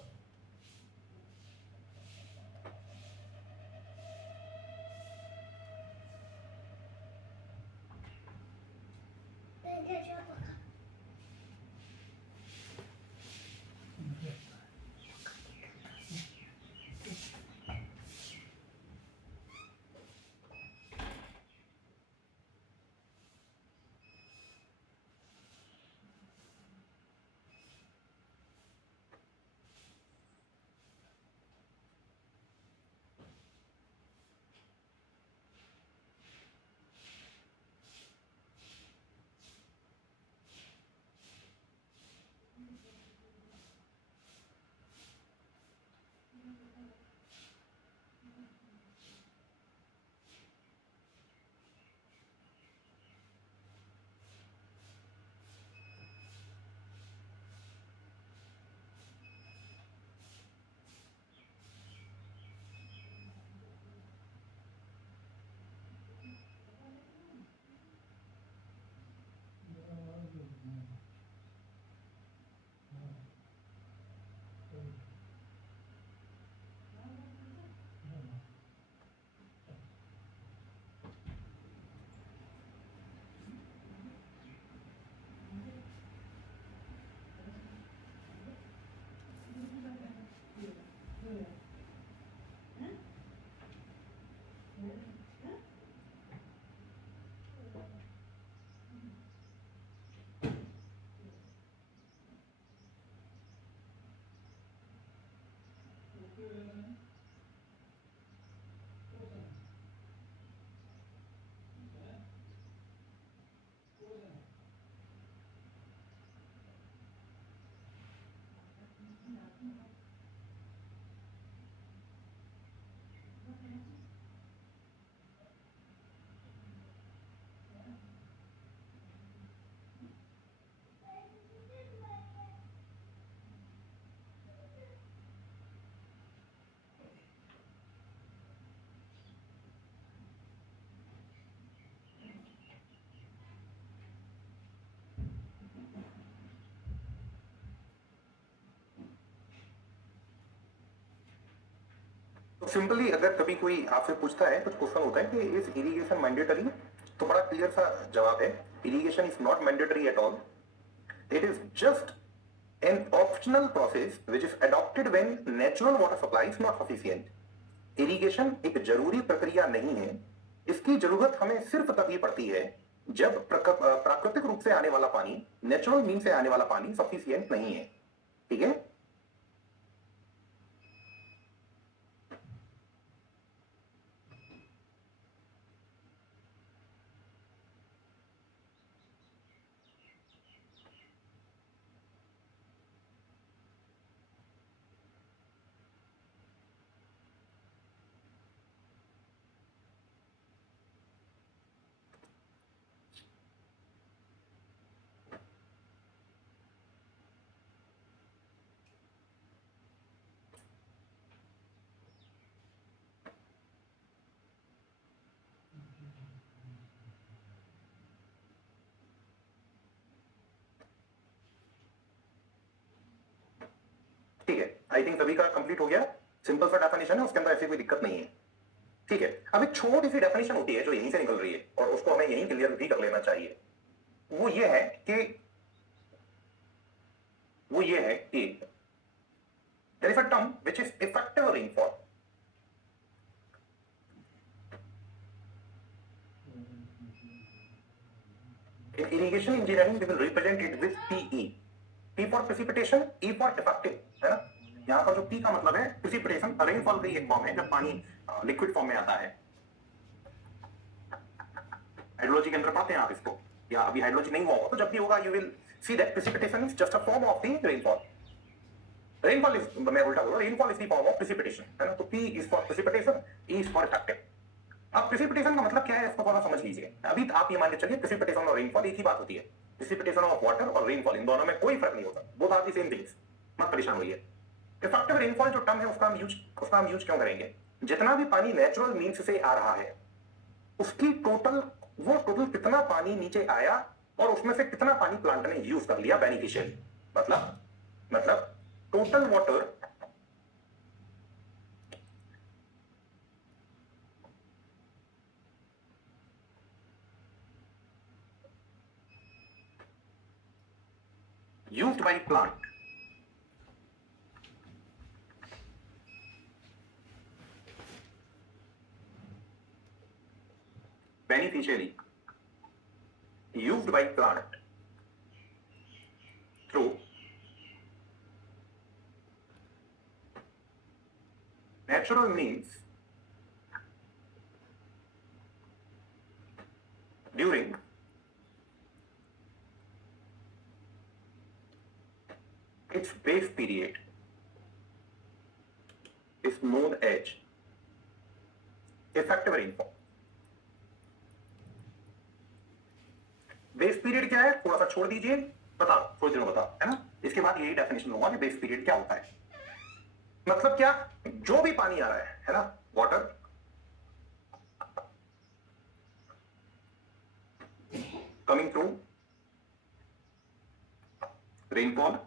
तो सिंपली अगर कभी कोई आपसे पूछता है, कुछ क्वेश्चन होता है कि इज इरिगेशन मैंडेटरी, तो बड़ा क्लियर सा जवाब है, irrigation is not mandatory at all, it is just an optional process which is adopted when natural water supply is not sufficient. Irrigation एक जरूरी प्रक्रिया नहीं है, इसकी जरूरत हमें सिर्फ तभी पड़ती है जब प्राकृतिक रूप से आने वाला पानी, नेचुरल मीन से आने वाला पानी सफिशियंट नहीं है। ठीक है, ठीक है, आई थिंक सभी का कंप्लीट हो गया। सिंपल सा डेफिनेशन है, उसके अंदर ऐसी कोई दिक्कत नहीं है। ठीक है, अब एक छोटी सी डेफिनेशन होती है जो यहीं से निकल रही है और उसको हमें यहीं क्लियर भी कर लेना चाहिए। वो ये है कि there is a term which is effective rainfall. In irrigation engineering we will represent it with PE. P for precipitation, E for effective, है ना। यहाँ पर जो P का मतलब है precipitation, रेनफॉल की एक फॉर्म है जब पानी लिक्विड फॉर्म में आता है। हाइड्रोलॉजी के अंदर पढ़ते हैं आप इसको, या अभी हाइड्रोलॉजी नहीं हुआ हो तो जब भी होगा you will see that precipitation is just a form of the rainfall. Rainfall is, मैं उल्टा बोल रहा हूं, rainfall is the form of precipitation, है ना। तो P is for precipitation, E is for effective. अब प्रेसिपिटेशन का मतलब क्या है इसको थोड़ा समझ लीजिए। अभी आप ये मान के चलिए प्रेसिपिटेशन और रेनफॉल एक ही बात होती है। प्रेसिपिटेशन ऑफ वाटर और रेनफॉल, इन दोनों में कोई फर्क नहीं होता, both are the same things, मत परेशान होइए। इफेक्टिव रेनफॉल जो टर्म है उसका हम यूज क्यों करेंगे? जितना भी पानी नेचुरल मींस से आ रहा है उसकी टोटल कितना पानी नीचे आया और उसमें से कितना पानी प्लांट ने यूज कर लिया बेनिफिशियली, मतलब total water used by plant beneficially used by plant through natural means during its base period is known as effective rainfall. Base period क्या है थोड़ा सा छोड़ दीजिए, बताओ थोड़ी देर में बताओ, है ना। इसके बाद यही डेफिनेशन होगा कि बेस पीरियड क्या होता है। मतलब क्या, जो भी पानी आ रहा है ना, water coming through rainfall,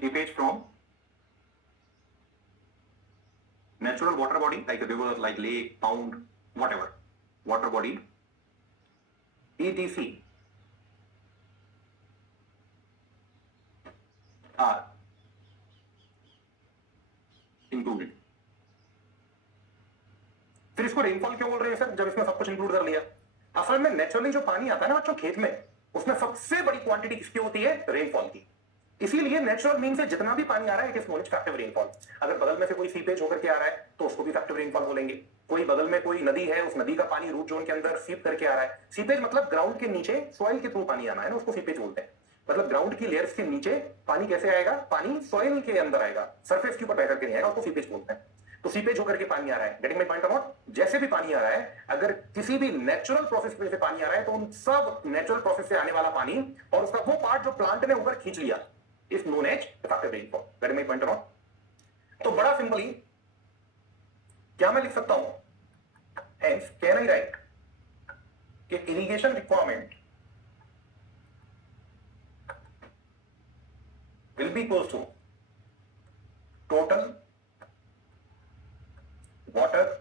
seepage from natural water body like a river, like lake, pond, whatever water body, etc are included. फिर इसको रेनफॉल क्यों बोल रहे हैं सर जब इसमें सब कुछ इंक्लूड कर लिया? असल में नेचुरली जो पानी आता है ना बच्चों खेत में, उसमें सबसे बड़ी क्वांटिटी किसकी होती है? रेनफॉल की। इसीलिए नेचुरल मीन से जितना भी पानी आ रहा है it is known as effective rainfall. अगर बगल में से कोई सीपेज होकर के आ रहा है तो उसको भी फैक्टिव रेनफॉल बोलेंगे। कोई बगल में कोई नदी है, उस नदी का पानी रूट जोन के अंदर सीप करके आ रहा है, सीपेज मतलब ग्राउंड के नीचे सॉइल के थ्रू पानी आना है ना, उसको सीपेज बोलते हैं। मतलब ग्राउंड की लेयर्स के नीचे पानी कैसे आएगा? पानी सॉइल के अंदर आएगा, सरफेस के ऊपर बह करके नहीं आएगा, उसको सीपेज बोलते हैं। तो सीपेज होकर के पानी आ रहा है, गेटिंग माय पॉइंट अबाउट? जैसे भी पानी आ रहा है, अगर किसी भी नेचुरल प्रोसेस से पानी आ रहा है तो उन सब नेचुरल प्रोसेस से आने वाला पानी और उसका वो पार्ट जो प्लांट ने ऊपर खींच लिया is known as effective rainfall. Getting my point about? तो बड़ा सिंपली क्या मैं लिख सकता हूं? हेंस कैन आई राइट कि irrigation requirement will be equals to total water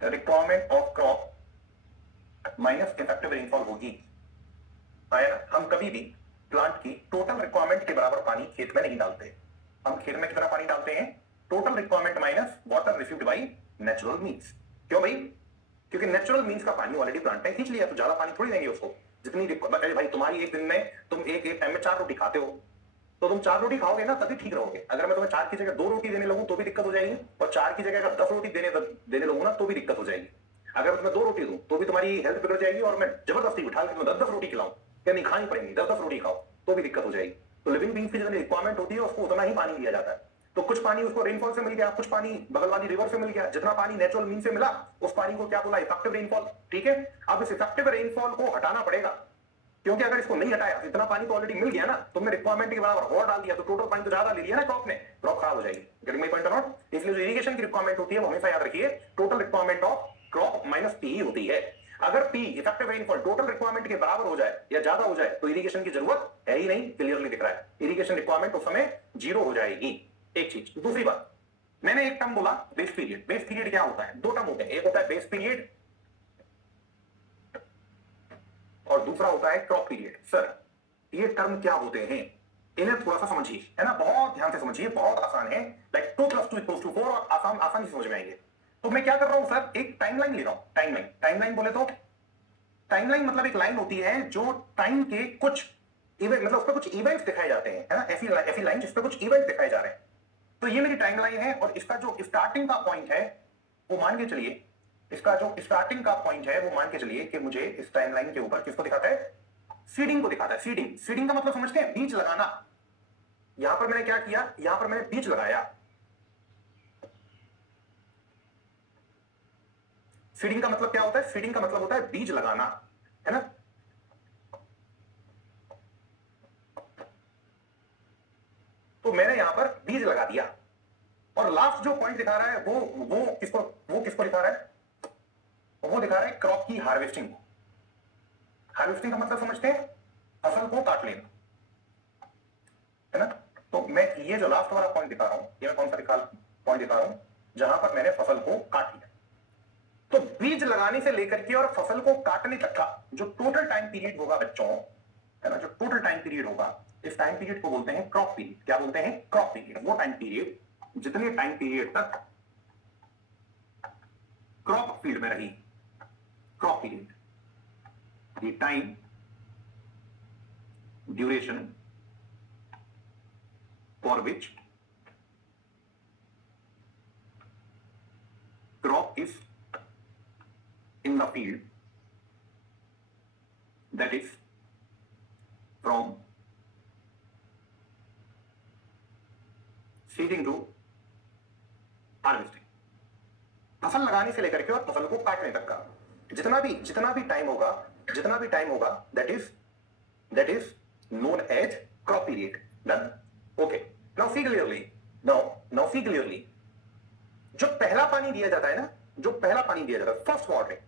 requirement of crop minus effective rainfall होगी। आया ना? हम कभी भी प्लांट की टोटल रिक्वायरमेंट के बराबर पानी खेत में नहीं डालते। हम खेत में कितना पानी डालते हैं? Total requirement minus water received by natural means. क्यों भाई? क्योंकि नेचुरल मींस का पानी ऑलरेडी प्लांट ने खींच लिया, तो ज्यादा पानी थोड़ी देंगे उसको। जितनी भाई तुम्हारी एक दिन में तुम एक टाइम में 4 रोटी खाते हो, तो तुम 4 रोटी खाओगे ना तभी ठीक रहोगे। अगर मैं तुम्हें 4 की जगह 2 रोटी देने लगूं तो भी दिक्कत हो जाएगी, और 4 की जगह अगर 10 रोटी देने लगूं ना तो भी दिक्कत हो जाएगी। अगर मैं तुम्हें 2 रोटी दूं तो भी तुम्हारी हेल्थ बिगड़ जाएगी, और मैं जबरदस्ती उठा के तुम्हें 10 रोटी खिलाऊं, या नहीं खानी पड़ेगी, 10 रोटी खाओ तो भी दिक्कत हो जाएगी। तो लिविंग बींग्स की जितनी रिक्वायरमेंट होती है उसको उतना ही पानी दिया जाता है। तो कुछ पानी उसको रेनफॉल से मिल गया, कुछ पानी बगल वाली रिवर से मिल गया। जितना पानी नेचुरल मीन से मिला उस पानी को क्या बोला? Effective rainfall. ठीक है, अब इस इफेक्टिव रेनफॉल को हटाना पड़ेगा, क्योंकि अगर इसको नहीं हटाया, इतना पानी तो ऑलरेडी मिल गया ना, तुमने रिक्वायरमेंट के बराबर और डाल दिया तो टोटल पानी तो ज्यादा ले लिया ना क्रॉप ने, क्रॉप खराब हो जाएगी। Getting my point or not? इसलिए जो इरिगेशन की रिक्वायरमेंट होती है वो हमेशा याद रखिए total requirement of crop minus P होती है। अगर P effective rainfall total requirement के बराबर हो जाए या ज्यादा हो जाए तो इरिगेशन की जरूरत है ही नहीं। क्लियरली दिख रहा है, इरिगेशन रिक्वायरमेंट उस समय 0 हो जाएगी। एक चीज। दूसरी बात, मैंने एक टर्म बोला बेस पीरियड। बेस पीरियड क्या होता है? 2 टर्म होते हैं, एक होता है बेस पीरियड और दूसरा होता है क्रॉप पीरियड। सर ये टर्म क्या होते हैं? इन्हें थोड़ा सा समझिए, है ना, बहुत ध्यान से समझिए, बहुत आसान है। लाइक 2 + 2 = 4 और आसानी से समझ में आएंगे। तो मैं क्या कर रहा हूं सर? एक टाइमलाइन ले रहा हूं। टाइमलाइन बोले तो टाइमलाइन मतलब एक लाइन होती है जो टाइम के कुछ इवेंट, मतलब उस पर कुछ इवेंट्स दिखाए जाते हैं, है ना, ऐसी लाइन जिस पर कुछ इवेंट दिखाए जा रहे हैं। तो ये मेरी टाइमलाइन है, और इसका जो स्टार्टिंग का पॉइंट है वो मान के चलिए, इसका जो स्टार्टिंग का पॉइंट है वो मान के चलिए कि मुझे इस टाइमलाइन के ऊपर किसको दिखाता है? सीडिंग को दिखाता है। सीडिंग का मतलब समझते हैं? बीज लगाना। यहां पर मैंने क्या किया? यहां पर मैंने बीज लगाया। सीडिंग का मतलब क्या होता है? सीडिंग का मतलब होता है बीज लगाना, है ना। तो मैंने यहां पर बीज लगा दिया, और लास्ट जो पॉइंट दिखा रहा है वो किसको दिखा रहा है? वो दिखा रहा है क्रॉप की हार्वेस्टिंग को। हार्वेस्टिंग का मतलब समझते हैं? फसल को काट लेना, है ना। तो मैं ये जो लास्ट वाला पॉइंट दिखा रहा हूं, ये मैं कौन सा पॉइंट दिखा रहा हूं? जहां पर मैंने फसल को काट लिया। तो बीज लगाने से लेकर के और फसल को काटने तक का जो टोटल टाइम पीरियड होगा बच्चों, है ना, जो टोटल टाइम पीरियड होगा, इस टाइम पीरियड को बोलते हैं क्रॉप पीरियड। क्या बोलते हैं? Crop period. वो टाइम पीरियड जितने टाइम पीरियड तक क्रॉप फील्ड में रही, crop period, the time duration for which crop is in the field, that is from seeding to harvesting। फसल लगाने से लेकर के और फसल को काटने तक का जितना भी टाइम होगा that is known as crop period। Done? Okay, now see clearly, now see clearly, जो पहला पानी दिया जाता है ना, जो पहला पानी दिया जाता है, फर्स्ट वाटरिंग,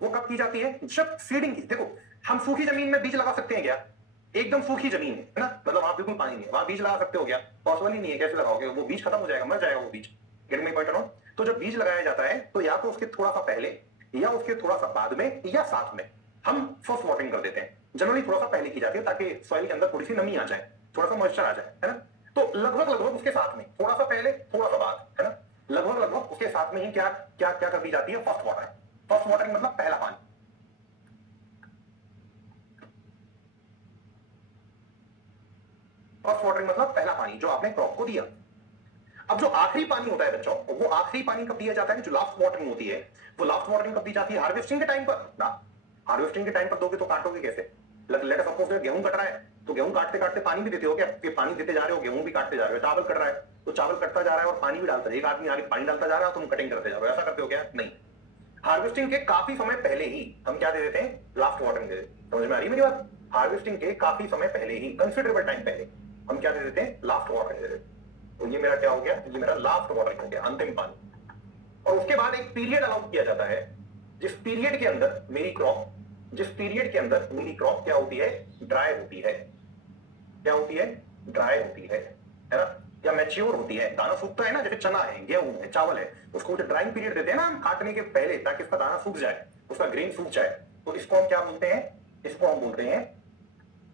वो कब की जाती है? जब सीडिंग की। देखो, हम सूखी जमीन में बीज लगा सकते हैं क्या? एकदम सूखी जमीन है ना, मतलब वहां बिल्कुल पानी नहीं है, वहां बीज लगा सकते हो क्या? पॉसिबल ही नहीं है। कैसे लगाओगे? वो बीज खत्म हो जाएगा, मर जाएगा वो बीज। Getting my point or not? तो जब बीज लगाया जाता है तो या तो उसके थोड़ा सा पहले या उसके थोड़ा सा बाद में या साथ में हम फर्स्ट वाटरिंग कर देते हैं। जनरली थोड़ा सा पहले की जाती है ताकि सॉइल के अंदर थोड़ी सी नमी आ जाए, थोड़ा सा मॉइस्चर आ जाए, है ना। तो लगभग उसके साथ में, थोड़ा सा पहले थोड़ा सा बाद, है ना, लगभग उसके साथ में ही क्या क्या क्या कर दी जाती है? First watering. फर्स्ट वाटरिंग मतलब पहला पानी। फर्स्ट वाटरिंग मतलब पहला पानी जो आपने क्रॉप को दिया। अब जो आखिरी पानी होता है बच्चों, वो आखिरी पानी कब दिया जाता है? जो लास्ट वाटरिंग होती है, वो लास्ट वाटरिंग कब दी जाती है? हार्वेस्टिंग के टाइम पर ना। हार्वेस्टिंग के टाइम पर दोगे तो काटोगे कैसे? लेट अस सपोज गेहूं कट रहा है, तो गेहूं काटते काटते पानी भी देते हो क्या? कि पानी देते जा रहे हो, गेहूं भी काटते जा रहे हो। चावल कट रहा है तो चावल कटता जा रहा है और पानी भी डालता है, एक आदमी आगे पानी डालता जा रहा है, तुम कटिंग करते जा रहे हो। ऐसा करते हो क्या? नहीं। हार्वेस्टिंग के काफी समय पहले ही हम क्या दे देते हैं? लास्ट वाटरिंग दे देते। समझ में आ रही है मेरी बात? हार्वेस्टिंग के काफी समय पहले ही, कंसिडरेबल टाइम पहले हम क्या दे देते हैं? लास्ट वाटरिंग दे देते हैं। तो ये मेरा क्या हो गया? ये मेरा लास्ट वाटरिंग हो गया, अंतिम पानी। और उसके बाद एक पीरियड अलाउ किया जाता है, जिस पीरियड के अंदर मेरी क्रॉप क्या होती है? ड्राई होती है। क्या होती है? ड्राई होती है ना। या मैच्योर होती है, दाना सूखता है ना, जैसे चना है, गेहूं है, चावल है, उसको जो ड्राइंग पीरियड देते हैं ना हम काटने के पहले, ताकि उसका दाना सूख जाए, उसका ग्रेन सूख जाए, तो इसको हम क्या बोलते हैं? इसको हम बोलते हैं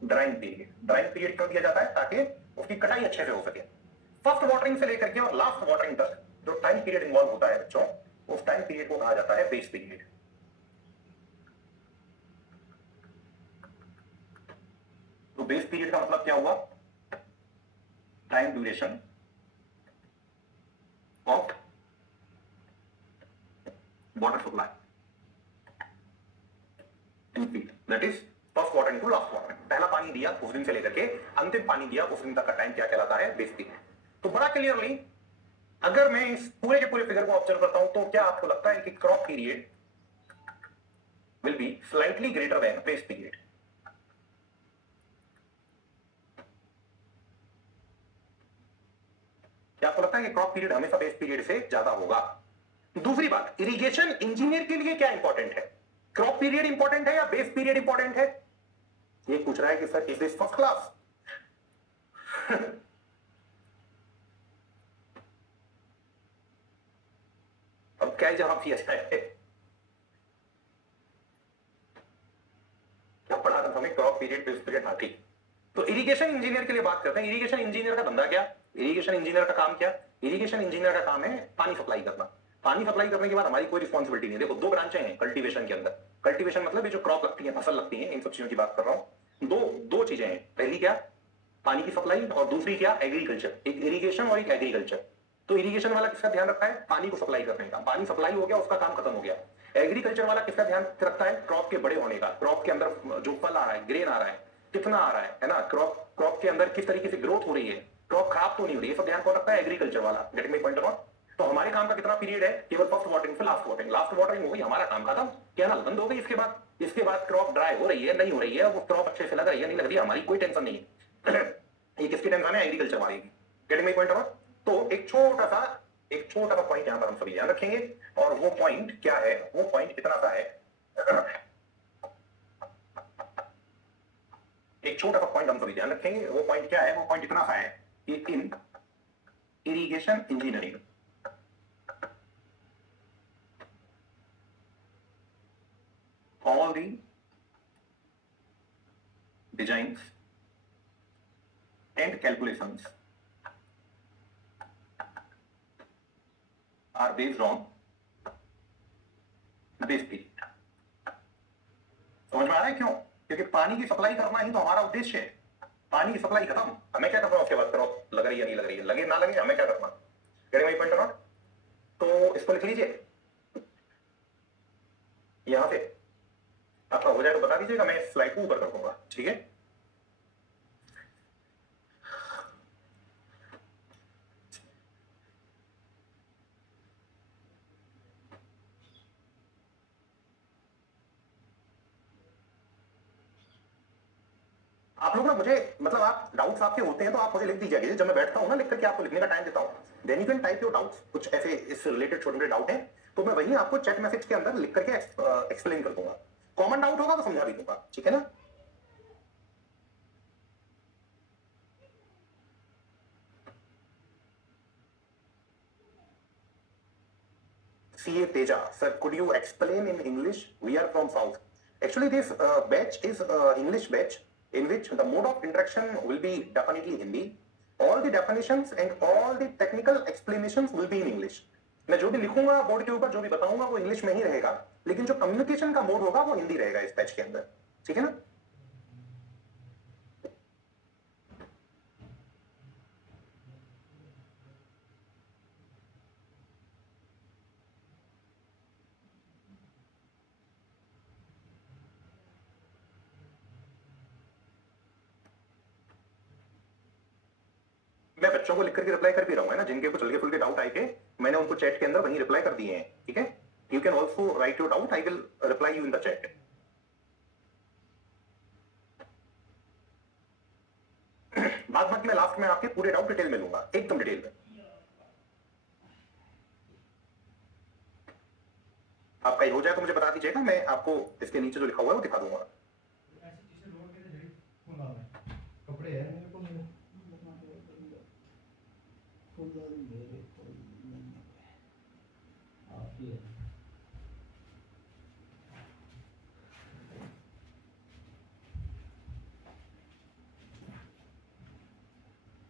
ड्राइंग पीरियड। ड्राइंग पीरियड क्यों दिया जाता है? ताकि उसकी कटाई अच्छे से हो सके। फर्स्ट वाटरिंग से लेकर के और लास्ट वाटरिंग तक जो टाइम पीरियड इन्वॉल्व होता है बच्चों, उस टाइम पीरियड को कहा जाता है बेस पीरियड। तो बेस पीरियड का मतलब क्या हुआ? Time duration of water supply in field, that is first watering to last watering. पहला पानी दिया उस दिन से लेकर के अंतिम पानी दिया उस दिन तक का टाइम क्या कहलाता है? Base period. तो बड़ा क्लियरली अगर मैं इस पूरे के पूरे फिगर को ऑब्जर्व करता हूं, तो क्या आपको लगता है कि crop period will be slightly greater than base period? क्या आपको लगता है कि क्रॉप पीरियड हमेशा बेस पीरियड से ज्यादा होगा? दूसरी बात, इरिगेशन इंजीनियर के लिए क्या इंपॉर्टेंट है? क्रॉप पीरियड इंपॉर्टेंट है या बेस पीरियड इंपॉर्टेंट है? ये पूछ रहा है कि sir is this first class? अब क्या जवाब दिया जाए? क्या पढ़ा था हमें? क्रॉप पीरियड, बेस पीरियड, हाँ ठीक। तो इरिगेशन इंजीनियर के लिए बात करते हैं। इरिगेशन इंजीनियर का धंधा क्या? इरिगेशन इंजीनियर का काम क्या? इरिगेशन इंजीनियर का काम है पानी सप्लाई करना। पानी सप्लाई करने के बाद हमारी कोई रिस्पॉन्सिबिलिटी नहीं है। देखो, दो ब्रांचें हैं कल्टीवेशन के अंदर। कल्टीवेशन मतलब ये जो क्रॉप लगती है, फसल लगती है, इन सब चीजों की बात कर रहा हूं। दो दो चीजें हैं। पहली क्या? पानी की सप्लाई, और दूसरी क्या? एग्रीकल्चर। एक इरिगेशन और एक एग्रीकल्चर। तो इरिगेशन वाला किसका ध्यान रखता है? पानी को सप्लाई करने का। पानी सप्लाई हो गया, उसका काम खत्म हो गया। एग्रीकल्चर वाला किसका ध्यान रखता है? क्रॉप के बड़े होने का। क्रॉप के अंदर जो फल आ रहा है, ग्रेन आ रहा है, कितना आ रहा है ना, क्रॉप क्रॉप के अंदर किस तरीके से ग्रोथ हो रही है, क्रॉप खराब तो नहीं हो रही है, सब ध्यान कौन रखता है? एग्रीकल्चर वाला। Getting my point about? तो हमारे काम का कितना पीरियड है? केवल फर्स्ट वाटरिंग से लास्ट वाटरिंग। लास्ट वाटरिंग हो गई, हमारा काम खत्म, कैनल बंद हो गई। इसके बाद क्रॉप ड्राई हो रही है, नहीं हो रही है, वो क्रॉप अच्छे से लग रही है, नहीं लग रही है, हमारी कोई टेंशन नहीं है। ये किसकी टेंशन है? एग्रीकल्चर वाली की। Getting my point about? तो एक छोटा सा पॉइंट यहां पर हम सभी ध्यान रखेंगे, और वो पॉइंट क्या है? वो पॉइंट इतना सा है, एक छोटा सा पॉइंट हम सभी ध्यान रखेंगे। वो पॉइंट क्या है? वो पॉइंट इतना सा है कि in irrigation engineering all the designs and calculations are based on base period। समझ में आ रहा है क्यों? क्योंकि पानी की सप्लाई करना ही तो हमारा उद्देश्य है। पानी की सप्लाई खत्म, हमें क्या करना है? उसके बाद क्रॉप लग रही है, नहीं लग रही है, लगे ना लगे, हमें क्या करना? Getting my point not? तो इसको लिख लीजिए यहां से। आपका हो जाए तो बता दीजिएगा, मैं स्लाइड को ऊपर कर दूंगा, ठीक है? आप लोग ना मुझे, मतलब आप डाउट्स आपके होते हैं तो आप मुझे लिख दीजिएगा। जब मैं बैठता हूं ना लिख करके आपको लिखने का टाइम देता हूं, then you can type your doubts. कुछ ऐसे इस रिलेटेड छोटे छोटे डाउट हैं तो मैं वही आपको चैट मैसेज के अंदर लिख करके एक्सप्लेन कर दूंगा। कॉमन डाउट होगा तो समझा भी दूंगा, ठीक है ना? CA Teja, sir, could you explain in English? We are from South. Actually, this batch is English batch in which the mode of interaction will be definitely Hindi. All the definitions and all the technical explanations will be in English. मैं जो भी लिखूंगा board के ऊपर, जो भी बताऊंगा वो इंग्लिश में ही रहेगा, लेकिन जो कम्युनिकेशन का मोड होगा वो हिंदी रहेगा इस बैच के अंदर, ठीक है ना? मैं बच्चों को लिख करके रिप्लाई कर भी रहा हूँ, है ना? जिनके कुछ हल्के फुल्के डाउट आए थे, मैंने उनको चैट के अंदर वहीं रिप्लाई कर दिए हैं, ठीक है? You can also right your doubt, I will reply you in the chat. बाद बाकी मैं लास्ट में आपके पूरे डाउट डिटेल में लूंगा, एकदम डिटेल में। आपका ये हो जाए तो मुझे बता दीजिएगा, मैं आपको इसके नीचे जो लिखा हुआ है वो दिखा दूंगा। कपड़े हैं मेरे को। उधर मेरे कोई नहीं है, आप ही है।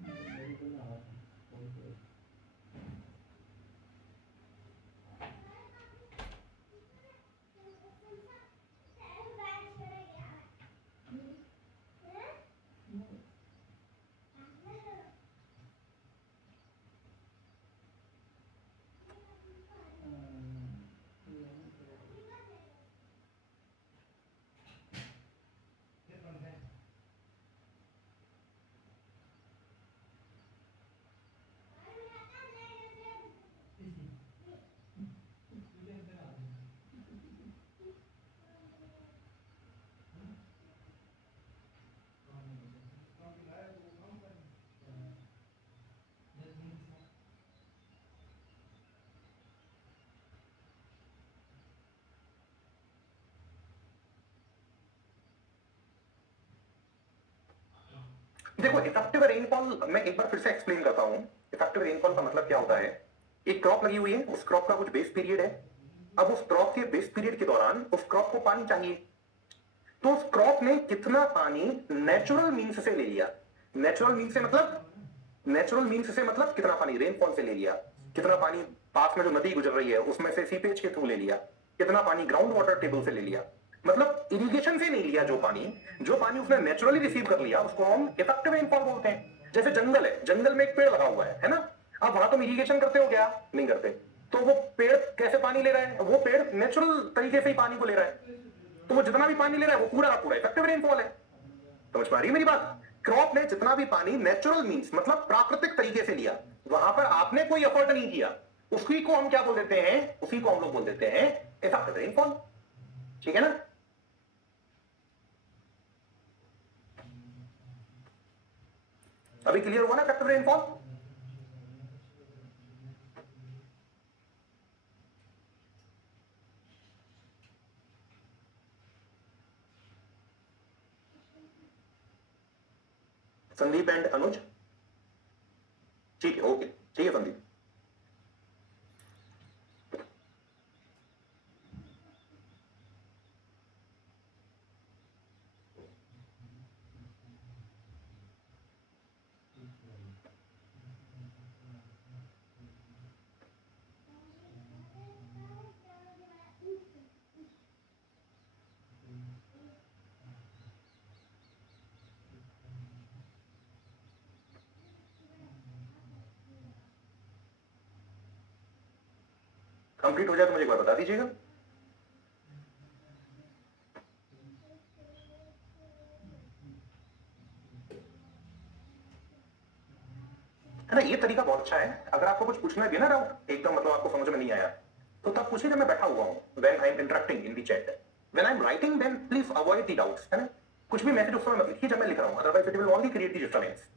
मेरे को ना देखो, इफेक्टिव रेनफॉल मैं एक बार फिर से एक्सप्लेन करता हूं। इफेक्टिव रेनफॉल का मतलब क्या होता है? एक क्रॉप लगी हुई है, उस क्रॉप का कुछ बेस पीरियड है। अब उस क्रॉप के बेस पीरियड के दौरान उस क्रॉप को पानी चाहिए, तो उस क्रॉप ने कितना पानी नेचुरल मीन्स से ले लिया। नेचुरल मीन्स से मतलब कितना पानी रेनफॉल से ले लिया, कितना पानी पास में जो नदी गुजर रही है उसमें से सीपेज के थ्रू ले लिया, कितना पानी ग्राउंड वाटर टेबल से ले लिया। मतलब इरिगेशन से नहीं लिया, जो पानी उसने नेचुरली रिसीव कर लिया उसको हम इफेक्टिव रेनफॉल बोलते हैं। जैसे जंगल है, जंगल में एक पेड़ लगा हुआ है ना, अब वहां तुम इरिगेशन करते हो क्या? नहीं करते। तो वो पेड़ कैसे पानी ले रहा है? वो पेड़ नेचुरल तरीके से ही पानी को ले रहा है, तो वो जितना भी पानी ले रहा है वो पूरा का पूरा इफेक्टिव रेनफॉल है। समझ पा रही है मेरी बात? क्रॉप ने जितना भी पानी नेचुरल मींस मतलब प्राकृतिक तरीके से लिया, वहां पर आपने कोई एफर्ट नहीं किया, उसी को हम क्या बोल देते हैं? उसी को हम लोग बोल देते हैं इफेक्टिव रेनफॉल। ठीक है ना? अभी क्लियर हुआ ना इफेक्टिव रेनफॉल? संदीप एंड अनुज, ठीक है, ओके, ठीक है संदीप। कंप्लीट हो जाए तो मुझे एक बार बता दीजिएगा। है ना? ये तरीका बहुत अच्छा है। अगर आपको कुछ पूछना भी है ना, डाउट एकदम मतलब आपको समझ में नहीं आया, तो तब पूछिए जब मैं बैठा हुआ हूं, when I am interacting in the chat. When I am writing then please avoid the doubts, है ना? कुछ भी मैसेज उस समय मत लिखिए जब मैं लिख रहा हूं, otherwise it will only create the disturbance.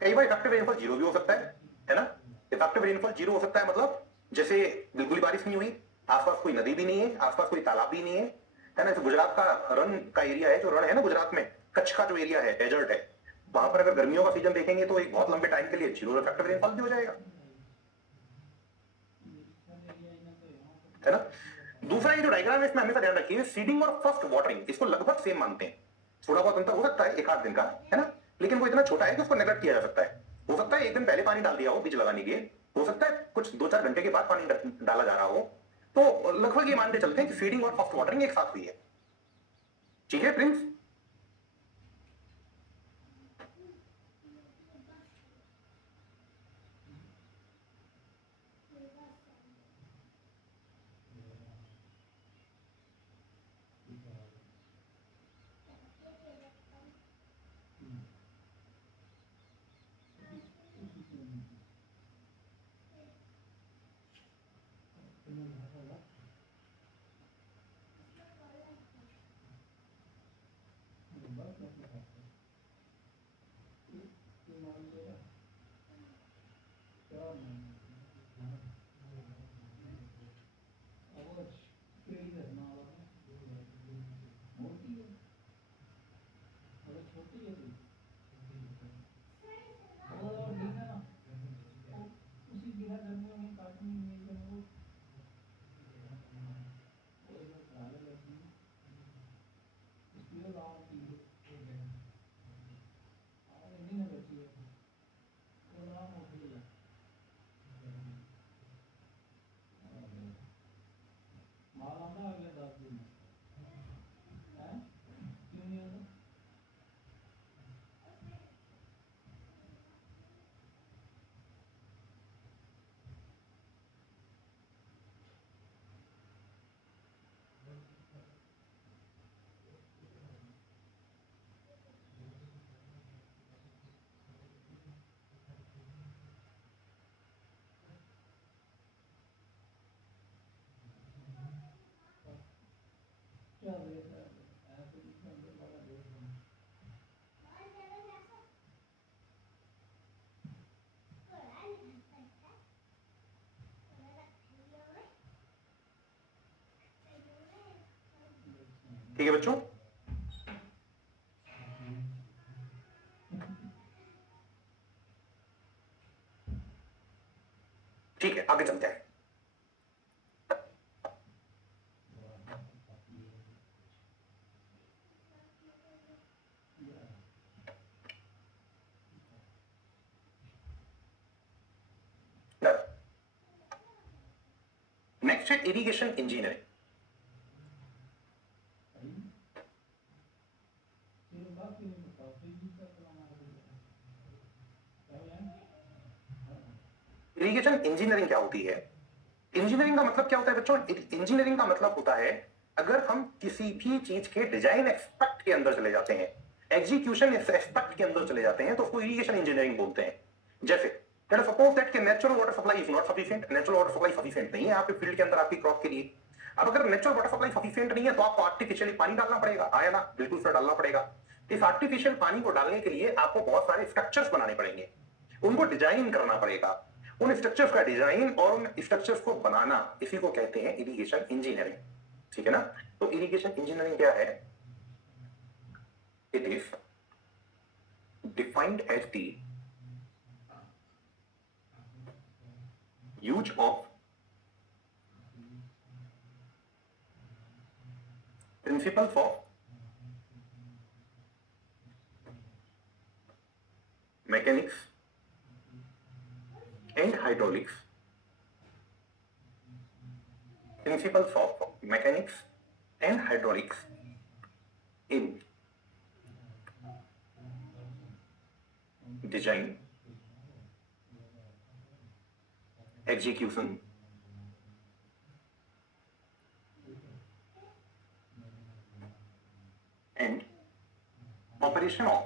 कई बार इफेक्टिव रेनफॉल जीरो भी हो सकता है ना? इफेक्टिव रेनफॉल जीरो हो सकता है मतलब जैसे बिल्कुल ही बारिश नहीं हुई, आसपास कोई नदी भी नहीं है, आसपास कोई तालाब भी नहीं है ना? गुजरात का रण का एरिया है, जो रण है ना गुजरात में, कच्छ का जो एरिया है, डेजर्ट है, वहां पर अगर गर्मियों का सीजन देखेंगे तो एक बहुत लंबे टाइम के लिए जीरो इफेक्टिव रेनफॉल भी हो जाएगा, है ना? दूसरा ये जो डायग्राम है इसमें हमेशा ध्यान रखिए, सीडिंग और फर्स्ट वाटरिंग इसको लगभग सेम मानते हैं। थोड़ा बहुत अंतर हो सकता है एक आध दिन का, है ना? लेकिन वो इतना छोटा है कि उसको नेगलेक्ट किया जा सकता है। हो सकता है एक दिन पहले पानी डाल दिया हो बीज लगाने के, हो सकता है कुछ 2-4 घंटे के बाद पानी डाला जा रहा हो, तो लगभग ये मानते चलते हैं कि फीडिंग और फर्स्ट वाटरिंग एक साथ हुई है। ठीक है प्रिंस? ठीक है बच्चों? ठीक है, आगे चलते हैं। नेक्स्ट है इरिगेशन इंजीनियरिंग। इरिगेशन इंजीनियरिंग क्या होती है? इंजीनियरिंग का मतलब क्या होता है बच्चों? इंजीनियरिंग का मतलब होता है अगर हम किसी भी चीज के डिजाइन एस्पेक्ट के अंदर चले जाते हैं, एग्जीक्यूशन एस्पेक्ट के अंदर चले जाते हैं, तो उसको इरिगेशन इंजीनियरिंग बोलते हैं। जैसे सपोज दैट कि natural water supply is not sufficient, natural water supply sufficient नहीं है आपके फील्ड के अंदर आपकी क्रॉप के लिए। अब अगर नेचुरल वाटर सप्लाई सफिशिएंट नहीं है तो आपको आर्टिफिशियली पानी डालना पड़ेगा, आया ना? बिल्कुल सर, डालना पड़ेगा। इस आर्टिफिशियल पानी को डालने के लिए आपको बहुत सारे स्ट्रक्चर्स बनाने पड़ेंगे, उनको डिजाइन करना पड़ेगा। उन स्ट्रक्चर्स का डिजाइन और उन स्ट्रक्चर्स को बनाना, इसी को कहते हैं इरिगेशन इंजीनियरिंग। ठीक है ना? तो इरिगेशन इंजीनियरिंग क्या है? It is defined as the use of principles of mechanics and hydraulics, principles of mechanics and hydraulics in design, execution, and operation of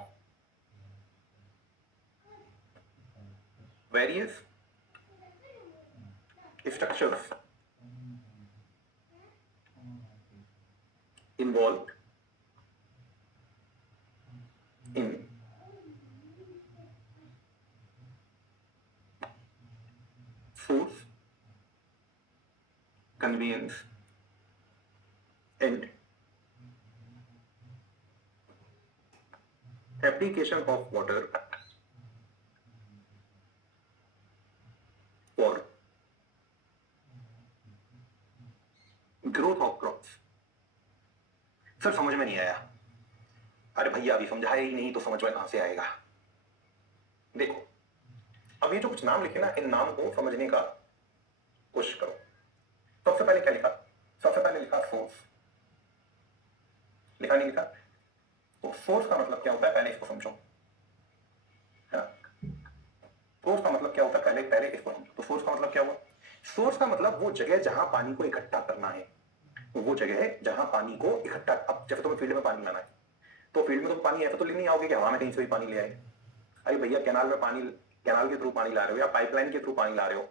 various structures involved in force, conveyance, and application of water for growth of crops. Sir समझ में नहीं आया। अरे भैया अभी समझाया ही नहीं तो समझ में कहां से आएगा? देखो, अब ये जो कुछ नाम लिखे ना, इन नाम को समझने का कोशिश करो। सबसे पहले क्या लिखा? सबसे पहले लिखा फोर्स। लिखा नहीं लिखा? तो फोर्स का मतलब क्या होता है पहले इसको समझो। फोर्स का मतलब क्या होता है पहले इसको समझो। तो फोर्स का मतलब क्या हुआ? सोर्स का मतलब वो जगह जहां पानी को इकट्ठा करना है, वो जगह है जहां पानी को इकट्ठा। अब जब तुम्हें फील्ड में पानी लाना है तो फील्ड में तुम पानी ऐसा तो ले नहीं आओगे कि हवा में कहीं से भी पानी ले आए। अरे भैया कैनाल में पानी, कैनाल के थ्रू पानी ला रहे हो या पाइपलाइन के थ्रू पानी ला रहे हो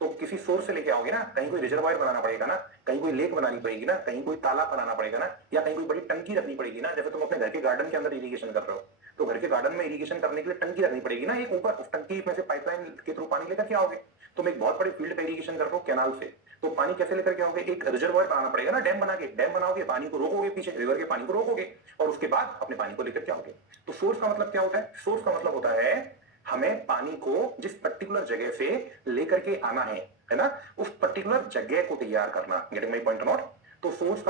तो किसी सोर्स से लेके आओगे ना, कहीं कोई रिजर्वायर बनाना पड़ेगा ना, कहीं कोई लेक बनानी पड़ेगी ना, कहीं कोई तालाब बनाना पड़ेगा ना, या कहीं कोई बड़ी टंकी रखनी पड़ेगी ना। जैसे तुम अपने घर के गार्डन के अंदर इरिगेशन कर रहे हो तो घर के गार्डन में इरिगेशन करने के लिए टंकी रखनी पड़ेगी ना एक ऊपर, उस टंकी में से पाइपलाइन के थ्रू पानी लेकर के आओगे। तुम एक बहुत बड़े फील्ड का इरिगेशन कर रहे हो कैनाल से, तो पानी कैसे लेकर के आओगे? एक रिजर्वायर बनाना पड़ेगा ना, डैम बना के। डैम बनाओगे, पानी को रोकोगे, पीछे रिवर के पानी को रोकोगे और उसके बाद अपने पानी को लेकर के आओगे। तो सोर्स का मतलब क्या होता है? सोर्स का मतलब होता है हमें पानी को जिस पर्टिकुलर जगह से लेकर के आना है ना, उस पर्टिकुलर जगह को तैयार करना। Getting my point not? तो सोर्स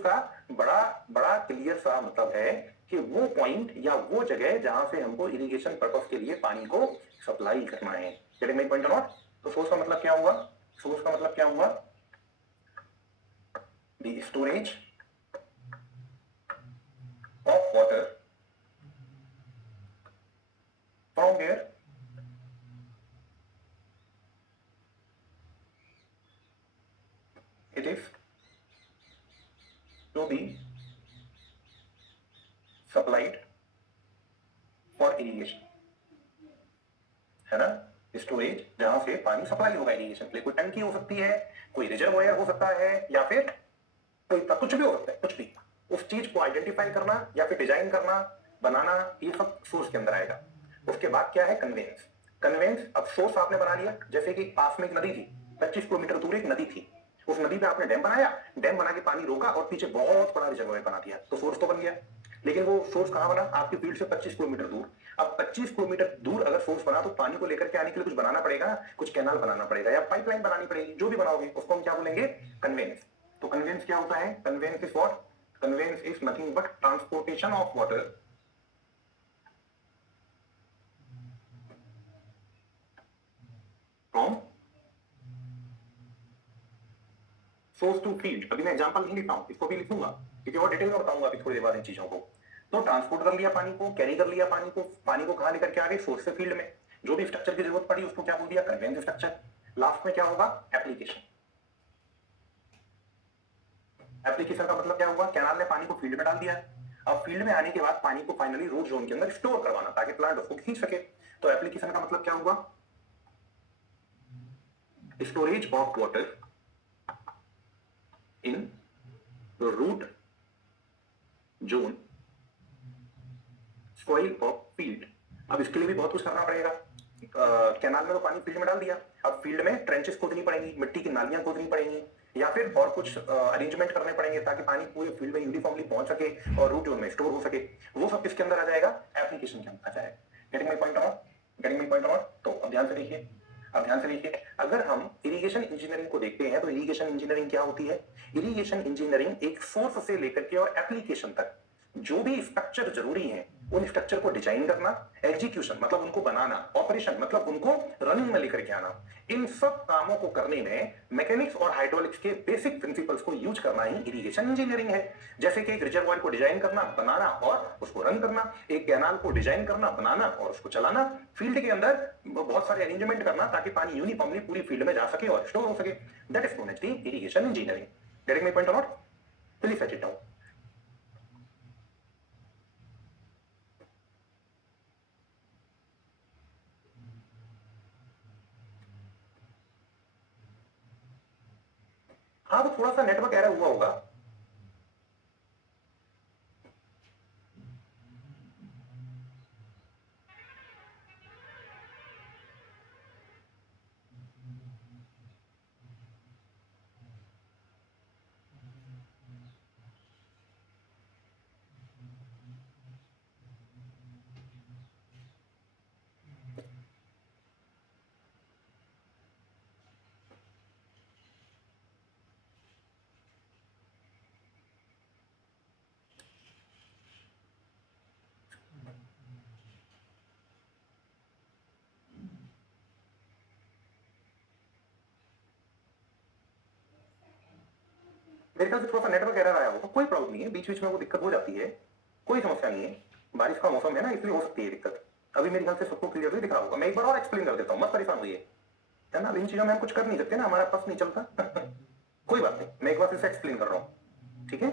का बड़ा बड़ा क्लियर सा मतलब है कि वो पॉइंट या वो जगह जहां से हमको इरिगेशन पर्पस के लिए पानी को सप्लाई करना है। Getting my point not? तो सोर्स का मतलब क्या हुआ? सोर्स का मतलब क्या हुआ? The storage of water from where it is to be supplied for irrigation, है ना? स्टोरेज जहां से पानी सप्लाई होगा इरिगेशन के लिए। कोई टंकी हो सकती है, कोई रिजर्वायर हो सकता है, या फिर कोई कुछ भी हो सकता है, कुछ भी। उस चीज को आइडेंटिफाई करना या फिर डिजाइन करना, बनाना, ये सब सोर्स के अंदर आएगा। उसके बाद क्या है? कन्वेंस। अब सोर्स आपने बना लिया, जैसे कि पास में एक नदी थी, 25 किलोमीटर दूर एक नदी थी, उस नदी पे आपने डैम बनाया, डैम बना के पानी रोका और पीछे बहुत बड़ा रिजर्वायर बना दिया, तो सोर्स तो बन गया। लेकिन वो सोर्स कहां बना? आपकी फील्ड से 25 किलोमीटर दूर। अब 25 किलोमीटर दूर अगर सोर्स बना तो पानी को लेकर के आने के लिए कुछ बनाना पड़ेगा, कुछ कैनाल बनाना पड़ेगा या पाइपलाइन बनानी पड़ेगी। जो भी बनाओगे उसको हम क्या बोलेंगे? कन्वेंस। तो कन्वेंस क्या होता है? Conveyance is what? Conveyance is nothing but transportation of water from source to field. अभी मैं एग्जांपल नहीं लिख रहा हूं, इसको भी लिखूंगा क्योंकि और डिटेल में बताऊंगा अभी थोड़ी देर बाद इन चीजों को। तो ट्रांसपोर्ट कर लिया पानी को, कैरी कर लिया पानी को कहां लेकर के आ गए? सोर्स से फील्ड में। जो भी स्ट्रक्चर की जरूरत पड़ी उसको क्या बोल दिया? Convince structure. लास्ट में क्या होगा? एप्लीकेशन। एप्लीकेशन का मतलब क्या हुआ? कैनाल ने पानी को फील्ड में डाल दिया। अब फील्ड में आने के बाद पानी को फाइनली रूट जोन के अंदर स्टोर करवाना ताकि प्लांट उसको खींच सके। तो एप्लीकेशन का मतलब क्या हुआ? Storage of water in root zone soil of field. अब इसके लिए भी बहुत कुछ करना पड़ेगा। कैनाल में तो पानी फील्ड में डाल दिया, अब फील्ड में ट्रेंचेस खोदनी पड़ेंगी, मिट्टी की नालियां खोदनी पड़ेंगी या फिर और कुछ अरेंजमेंट करने पड़ेंगे ताकि पानी पूरे फील्ड में यूनिफॉर्मली पहुंच सके और रूट जोन में स्टोर हो सके। वो सब किसके अंदर आ जाएगा? एप्लीकेशन के अंदर आ जाएगा। Getting my point out? Getting my point out? तो अब ध्यान से देखिए, अब ध्यान से देखिए, अगर हम इरिगेशन इंजीनियरिंग को देखते हैं तो इरिगेशन इंजीनियरिंग क्या होती है? इरिगेशन इंजीनियरिंग एक सोर्स से लेकर के और एप्लीकेशन तक जो भी स्ट्रक्चर जरूरी है उन स्ट्रक्चर को डिजाइन करना, एग्जीक्यूशन मतलब उनको बनाना, ऑपरेशन मतलब उनको रनिंग में लेकर के आना, इन सब कामों को करने में मैकेनिक्स और हाइड्रोलिक्स के बेसिक प्रिंसिपल्स को यूज करना ही इरिगेशन इंजीनियरिंग है। जैसे कि एक रिजर्वायर को डिजाइन करना, बनाना और उसको रन करना, एक कैनाल को डिजाइन करना, बनाना और उसको चलाना, फील्ड के अंदर बहुत सारे अरेंजमेंट करना ताकि पानी यूनिफॉर्मली पूरी फील्ड में जा सके और स्टोर हो सके। That is known as the irrigation engineering. Getting my point or not? Please write it down. हाँ, वो थोड़ा सा नेटवर्क एरर हुआ होगा। मेरे ख्याल से थोड़ा सा नेटवर्क एरर आया होगा, कोई प्रॉब्लम नहीं है, बीच बीच में वो दिक्कत हो जाती है, कोई समस्या नहीं है। बारिश का मौसम है ना, इसलिए हो सकती है दिक्कत। अभी मेरे ख्याल से सबको क्लियरली दिख रहा होगा। मैं एक बार और एक्सप्लेन कर देता हूँ, मत परेशान होइए, है ना। इन चीजों में हम कुछ कर नहीं सकते ना, हमारा पास नहीं चलता। कोई बात नहीं, मैं एक बार फिर से एक्सप्लेन कर रहा हूँ, ठीक है।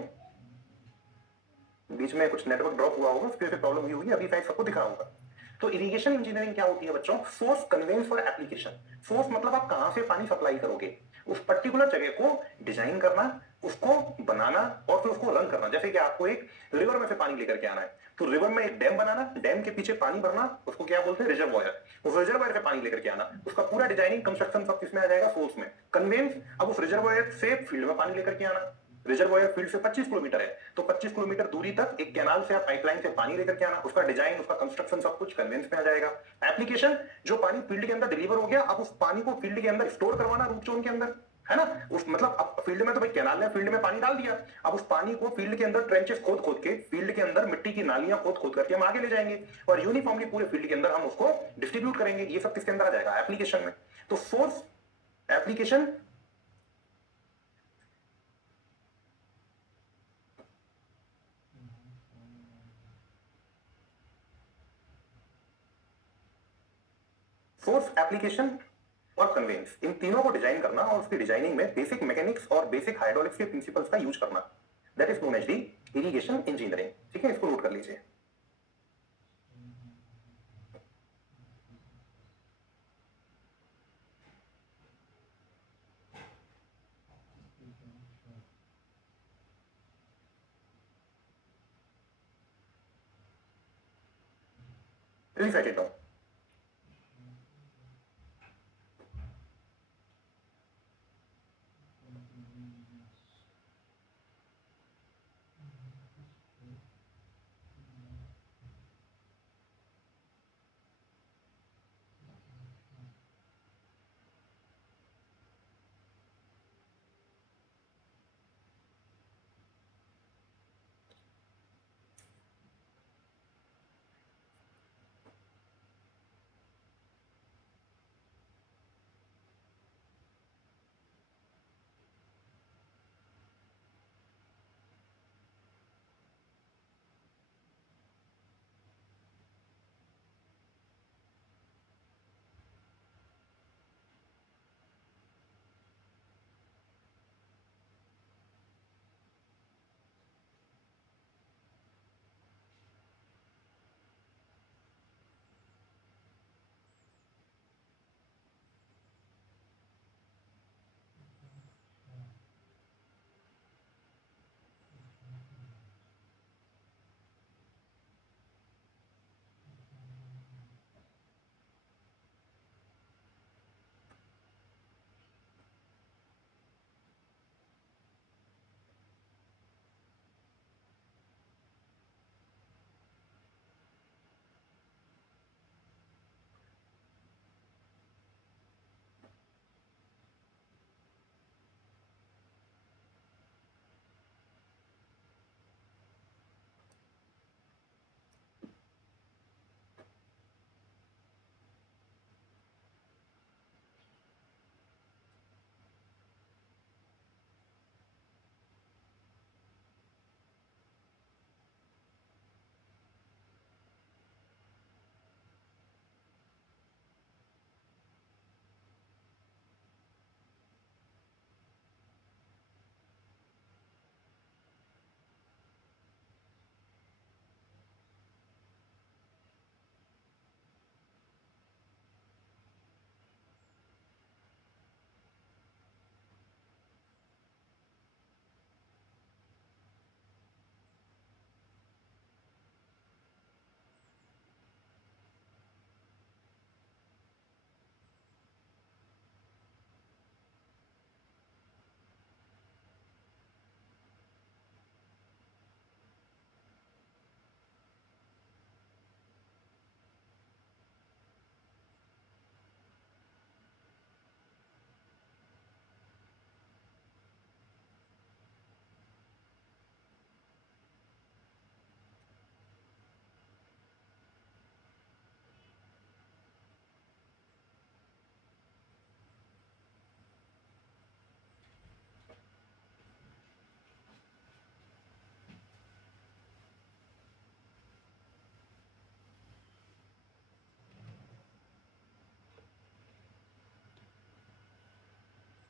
बीच में कुछ नेटवर्क ड्रॉप हुआ होगा, उसकी वजह से प्रॉब्लम हुई होगी, अभी शायद सबको दिख रहा होगा। तो इरिगेशन इंजीनियरिंग क्या होती है बच्चों? सोर्स, कन्वेंस और एप्लीकेशन। सोर्स मतलब आप कहां से पानी सप्लाई करोगे, उस पर्टिकुलर जगह को डिजाइन करना, उसको बनाना और फिर उसको रन करना। जैसे कि आपको एक रिवर में से पानी लेकर के आना है, तो रिवर में एक डैम बनाना, डैम के पीछे पानी भरना, उसको क्या बोलते हैं? रिजर्वायर। उस रिजर्वायर से पानी लेकर के आना, उसका पूरा डिजाइनिंग, कंस्ट्रक्शन सब किसमें आ जाएगा? सोर्स में। कन्वेंस, अब उस रिजर्वायर से फील्ड में पानी लेकर के आना। रिजर्वायर फील्ड से 25 किलोमीटर है, तो 25 किलोमीटर दूरी तक एक कैनाल से या पाइपलाइन से पानी लेकर के आना, उसका डिजाइन, उसका कंस्ट्रक्शन सब कुछ कन्वेंस में आ जाएगा। एप्लीकेशन, जो पानी फील्ड के अंदर डिलीवर हो गया, अब उस पानी को फील्ड के अंदर स्टोर करवाना, रूट जोन के अंदर, है ना। उस मतलब अब फील्ड में तो भाई कैनाल ने फील्ड में पानी डाल दिया, अब उस पानी को फील्ड के अंदर ट्रेंचेस खोद खोद के, फील्ड के अंदर मिट्टी की नालियां खोद खोद करके हम आगे ले जाएंगे और यूनिफॉर्मली पूरे फील्ड के अंदर हम उसको डिस्ट्रीब्यूट करेंगे। ये सब किसके अंदर आ जाएगा? एप्लीकेशन में। तो सोर्स, एप्लीकेशन, सोर्स, एप्लीकेशन और कन्वेंस, इन तीनों को डिजाइन करना और उसकी डिजाइनिंग में बेसिक मैकेनिक्स और बेसिक हाइड्रोलिक्स के प्रिंसिपल्स का यूज करना, that is known as the irrigation engineering. ठीक है, इसको नोट कर लीजिए। Please write it down.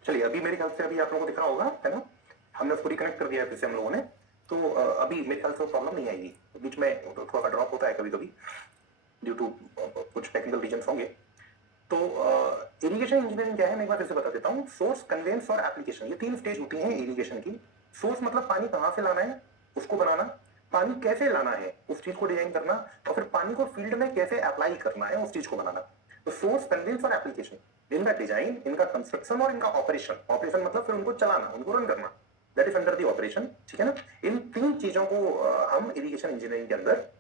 चलिए अभी मेरे ख्याल से अभी आप लोगों को दिख रहा होगा, है ना, हमने उसको रिकनेक्ट कर दिया है फिर से हम लोगों ने, तो अभी मेरे ख्याल से प्रॉब्लम नहीं आएगी। बीच में थोड़ा सा ड्रॉप होता है कभी कभी ड्यू टू कुछ टेक्निकल रीजन होंगे। तो इरिगेशन इंजीनियरिंग क्या है मैं एक बार फिर से बता देता हूँ। सोर्स, कन्वेंस और एप्लीकेशन, ये 3 स्टेज होती हैं इरिगेशन की। सोर्स मतलब पानी कहाँ से लाना है उसको बनाना, पानी कैसे लाना है उस चीज को डिजाइन करना, और फिर पानी को फील्ड में कैसे अप्लाई करना है उस चीज को बनाना। तो सोर्स, कन्वेंस और एप्लीकेशन, इनका डिजाइन, इनका कंस्ट्रक्शन और इनका ऑपरेशन, ऑपरेशन मतलब फिर उनको चलाना, उनको रन करना, that is under the operation, ठीक है ना। इन 3 चीजों को हम इरिगेशन इंजीनियरिंग के अंदर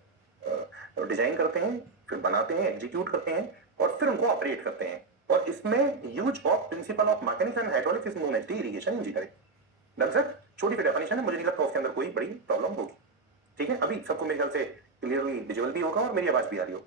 डिजाइन करते हैं, फिर बनाते हैं, एग्जीक्यूट करते हैं और फिर उनको ऑपरेट करते हैं। और इसमें use of principle of mechanics and hydraulics is known as the irrigation engineering. Done sir, छोटी सी डेफिनेशन है, मुझे नहीं लगता उसके अंदर कोई बड़ी प्रॉब्लम होगी। ठीक है, अभी सबको मेरे ख्याल से क्लियरली विजुअल भी होगा और मेरी आवाज भी आ रही हो।